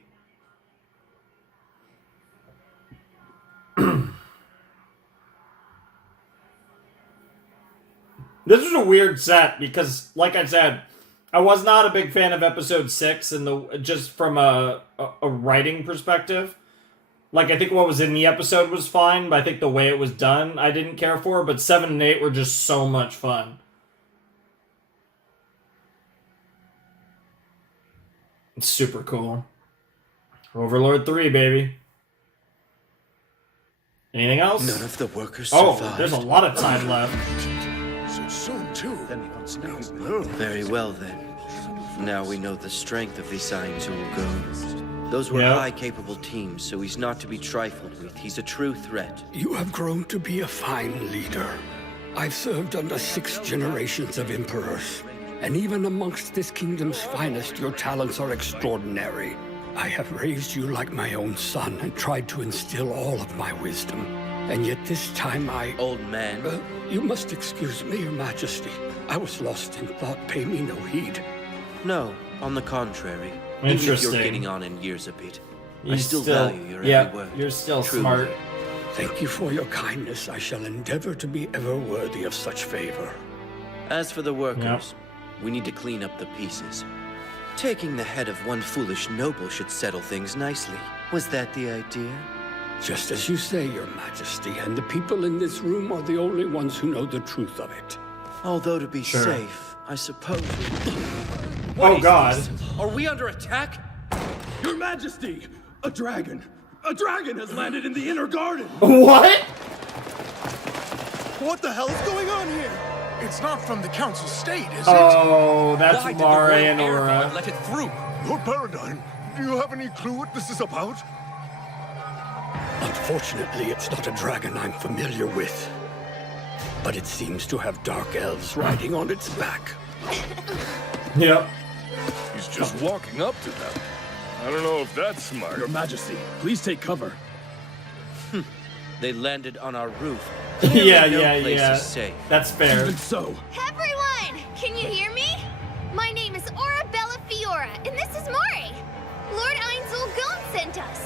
This was a weird set because, like I said, I was not a big fan of episode 6 just from a writing perspective. Like, I think what was in the episode was fine, but I think the way it was done, I didn't care for. But 7 and 8 were just so much fun. It's super cool. Overlord 3, baby. Anything else? None of the workers survived. survived. There's a lot of time left. So soon, too. Very well, then. Now we know the strength of these Ainz Ooal Gown. Those were high, capable teams, so he's not to be trifled with. He's a true threat. You have grown to be a fine leader. I've served under 6 generations of emperors. And even amongst this kingdom's finest, your talents are extraordinary. I have raised you like my own son and tried to instill all of my wisdom. And yet this time Old man? You must excuse me, Your Majesty. I was lost in thought. Pay me no heed. No, on the contrary. Interesting. Even if you're getting on in years a bit. I still still value your every word. You're still Truly. smart. Thank you for your kindness. I shall endeavor to be ever worthy of such favor. As for the workers, we need to clean up the pieces. Taking the head of one foolish noble should settle things nicely. Was that the idea? Just as you say, Your Majesty, and the people in this room are the only ones who know the truth of it. Although to be safe, I suppose. Oh, God. Are we under attack? Your Majesty! A dragon! A dragon has landed in the inner garden! What? What the hell is going on here? It's not from the Council State, is it? Oh, that's Why did the Mare Royal and Air Aura. Guard let it through? Lord Paradigm, do you have any clue what this is about? Unfortunately, it's not a dragon I'm familiar with. But it seems to have dark elves riding on its back. Yep. He's just walking up to them. I don't know if that's smart. Your Majesty, please take cover. They landed on our roof. Yeah, No yeah, place yeah. is safe. That's fair. Even so. Everyone! Can you hear me? My name is Aura Bella Fiora, and this is Mare. Lord Ainz Ooal Gown sent us.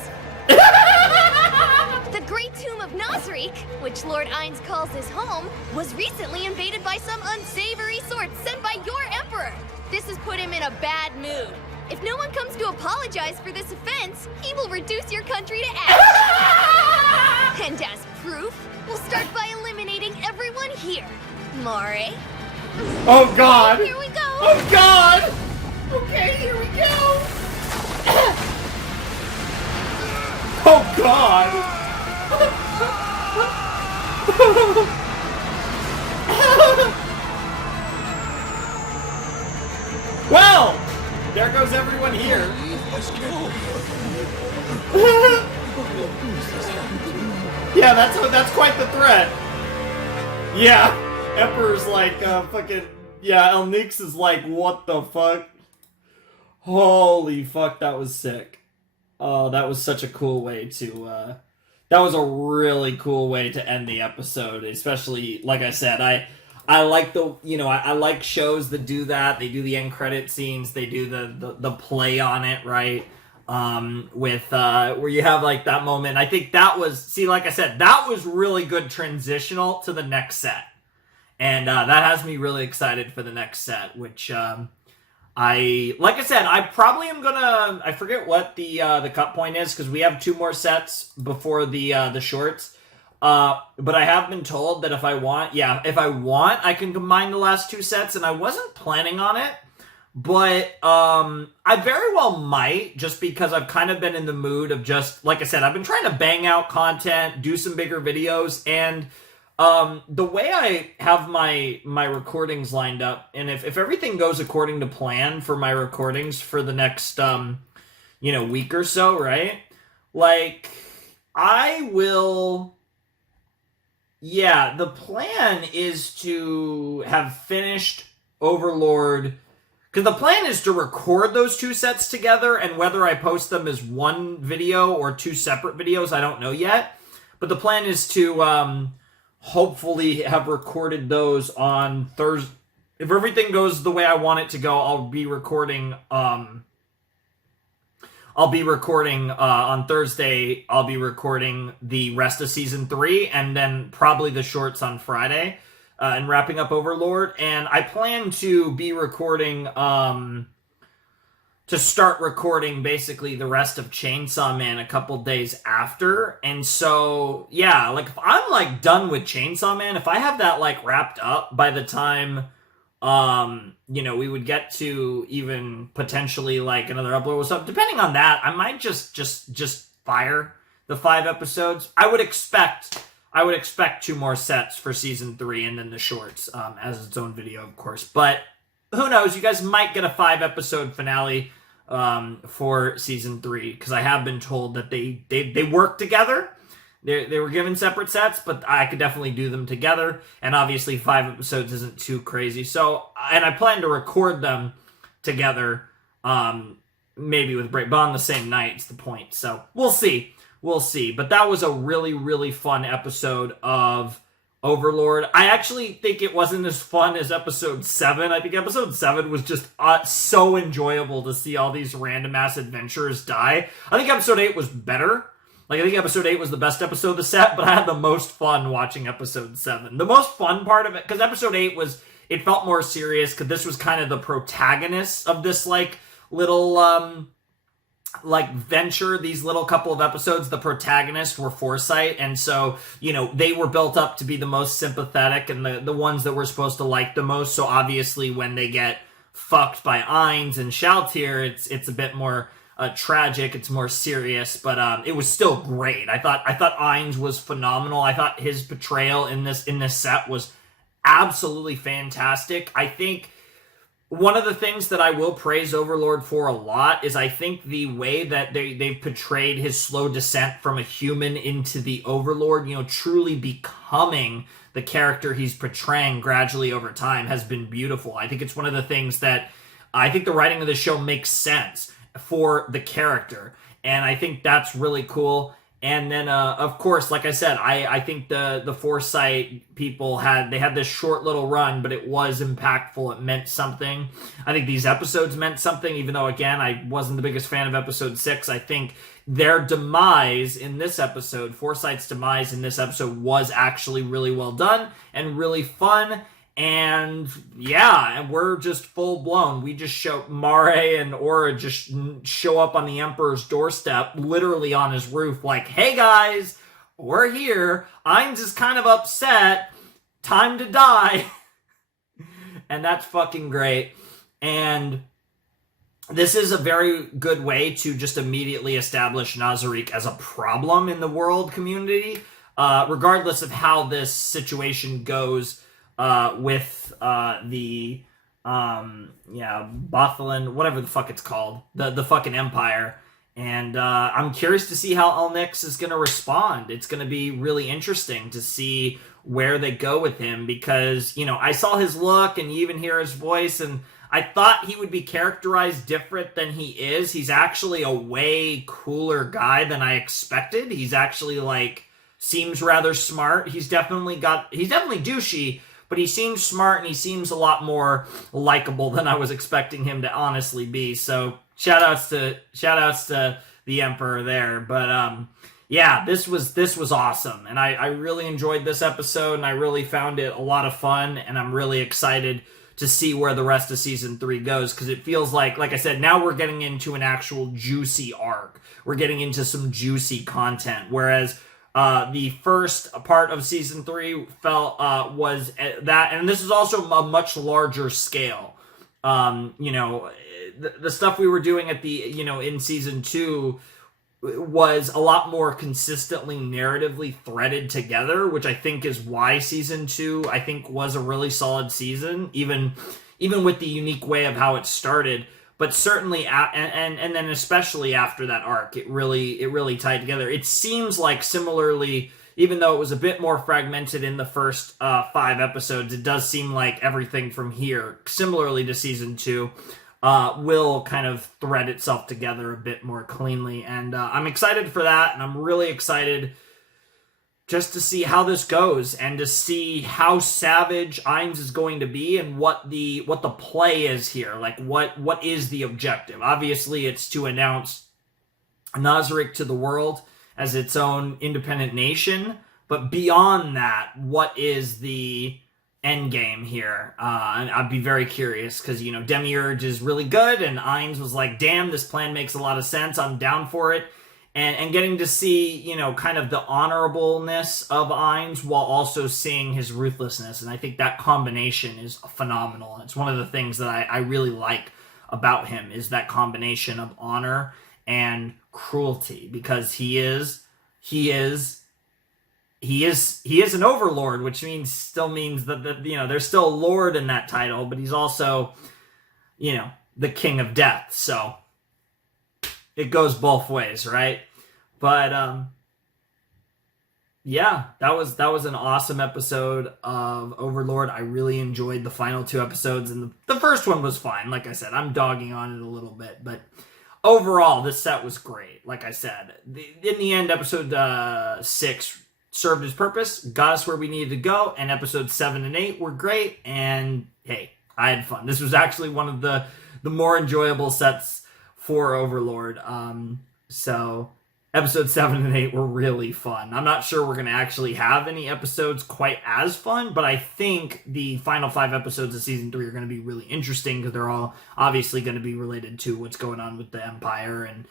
The Great Tomb of Nazarick, which Lord Ainz calls his home, was recently invaded by some unsavory sorts sent by your Emperor. This has put him in a bad mood. If no one comes to apologize for this offense, he will reduce your country to ash. And as proof, we'll start by eliminating everyone here. Mare. Oh, God. Here we go. Oh, God. Okay, here we go. Oh, God. Well, there goes everyone here. Yeah, that's quite the threat. Yeah, Emperor's like fucking. Yeah, El Nix is like, what the fuck? Holy fuck, that was sick. Oh, that was such a cool way to. That was a really cool way to end the episode, especially like I said, I like I like shows that do that. They do the end credit scenes. They do the play on it, right? With where you have like that moment. I think that was like I said, that was really good transitional to the next set, and that has me really excited for the next set. Which like I said, I probably am gonna. I forget what the cut point is because we have 2 more sets before the shorts. But I have been told that if I want, I can combine the last 2 sets, and I wasn't planning on it, but I very well might, just because I've kind of been in the mood of just, like I said, I've been trying to bang out content, do some bigger videos, and the way I have my recordings lined up, and if everything goes according to plan for my recordings for the next, week or so, right? Like, I will... Yeah, the plan is to have finished Overlord, because the plan is to record those 2 sets together, and whether I post them as one video or 2 separate videos, I don't know yet. But the plan is to hopefully have recorded those on Thursday. If everything goes the way I want it to go, I'll be recording I'll be recording on Thursday. I'll be recording the rest of season 3, and then probably the shorts on Friday, and wrapping up Overlord. And I plan to be recording to start recording basically the rest of Chainsaw Man a couple days after. And so, yeah, like if I'm like done with Chainsaw Man, if I have that like wrapped up by the time, you know, we would get to even potentially like another upload or something, depending on that, I might just fire the 5 episodes. I would expect 2 more sets for season 3 and then the shorts, as its own video, of course. But who knows? You guys might get a 5 episode finale for season 3, because I have been told that they work together. They were given separate sets, but I could definitely do them together. And obviously 5 episodes isn't too crazy. So, and I plan to record them together, maybe with break, but on the same night. It's the point. So we'll see. But that was a really, really fun episode of Overlord. I actually think it wasn't as fun as episode 7. I think episode 7 was just so enjoyable to see all these random ass adventurers die. I think episode 8 was better. Like, I think episode 8 was the best episode of the set, but I had the most fun watching episode 7. The most fun part of it, because episode 8 was, it felt more serious, because this was kind of the protagonist of this, like, little, like venture, these little couple of episodes. The protagonists were Foresight, and so, you know, they were built up to be the most sympathetic and the ones that we're supposed to like the most. So obviously when they get fucked by Ainz and Shaltir, it's a bit more tragic, it's more serious, but it was still great. I thought Ainz was phenomenal. I thought his portrayal in this set was absolutely fantastic. I think one of the things that I will praise Overlord for a lot is I think the way that they've portrayed his slow descent from a human into the Overlord, you know, truly becoming the character he's portraying gradually over time, has been beautiful. I think it's one of the things that I think the writing of the show makes sense for the character, and I think that's really cool. And then, of course, like I said, I think the Foresight people had this short little run, but it was impactful. It meant something. I think these episodes meant something, even though, again, I wasn't the biggest fan of episode 6. I think their demise in this episode, Foresight's demise in this episode, was actually really well done and really fun. And yeah, and we're just full blown. We just show Mare and Aura just show up on the Emperor's doorstep, literally on his roof, like, hey guys, we're here. Ainz is kind of upset. Time to die. And that's fucking great. And this is a very good way to just immediately establish Nazarick as a problem in the world community, regardless of how this situation goes. With the Bothalin, whatever the fuck it's called, the fucking Empire. And I'm curious to see how Elnix is going to respond. It's going to be really interesting to see where they go with him, because, you know, I saw his look and you even hear his voice, and I thought he would be characterized different than he is. He's actually a way cooler guy than I expected. He's actually, like, seems rather smart. He's definitely douchey, but he seems smart and he seems a lot more likable than I was expecting him to honestly be. So shout outs to the Emperor there. But yeah, this was awesome. And I really enjoyed this episode, and I really found it a lot of fun, and I'm really excited to see where the rest of season 3 goes, because it feels like I said, now we're getting into an actual juicy arc. We're getting into some juicy content, whereas the first part of season 3 was that, and this is also a much larger scale. You know, the stuff we were doing at the, you know, in season 2 was a lot more consistently narratively threaded together, which I think is why season 2, I think, was a really solid season, even with the unique way of how it started. But certainly, and then especially after that arc, it really tied together. It seems like similarly, even though it was a bit more fragmented in the first 5 episodes, it does seem like everything from here, similarly to season 2, will kind of thread itself together a bit more cleanly. And I'm excited for that, and I'm really excited just to see how this goes, and to see how savage Ainz is going to be, and what the play is here. Like, what is the objective? Obviously, it's to announce Nazarick to the world as its own independent nation. But beyond that, what is the end game here? And I'd be very curious because, you know, Demiurge is really good, and Ainz was like, damn, this plan makes a lot of sense. I'm down for it. And getting to see, you know, kind of the honorableness of Ainz while also seeing his ruthlessness. And I think that combination is phenomenal. It's one of the things that I really like about him is that combination of honor and cruelty, because he is an overlord, which still means that you know, there's still a lord in that title, but he's also, you know, the king of death. So it goes both ways, right? But yeah, that was an awesome episode of Overlord. I really enjoyed the final 2 episodes, and the first one was fine. Like I said, I'm dogging on it a little bit, but overall, this set was great. Like I said, in the end, episode 6 served its purpose, got us where we needed to go, and episodes 7 and 8 were great, and hey, I had fun. This was actually one of the more enjoyable sets for Overlord. So episodes 7 and 8 were really fun. I'm not sure we're going to actually have any episodes quite as fun, but I think the final 5 episodes of Season 3 are going to be really interesting because they're all obviously going to be related to what's going on with the Empire and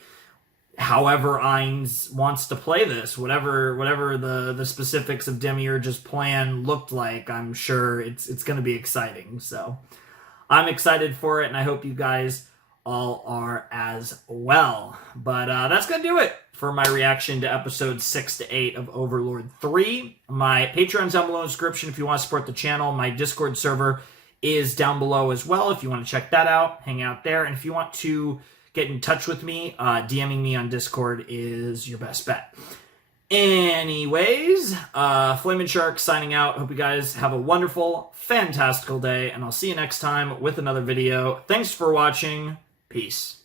however Ainz wants to play this. Whatever the specifics of Demiurge's plan looked like, I'm sure it's going to be exciting. So I'm excited for it, and I hope you guys all are as well. But that's going to do it for my reaction to episodes 6 to 8 of Overlord 3. My Patreon's down below in the description if you want to support the channel. My Discord server is down below as well if you want to check that out, hang out there. And if you want to get in touch with me, DMing me on Discord is your best bet. Anyways, Flamin' Shark signing out. Hope you guys have a wonderful, fantastical day, and I'll see you next time with another video. Thanks for watching. Peace.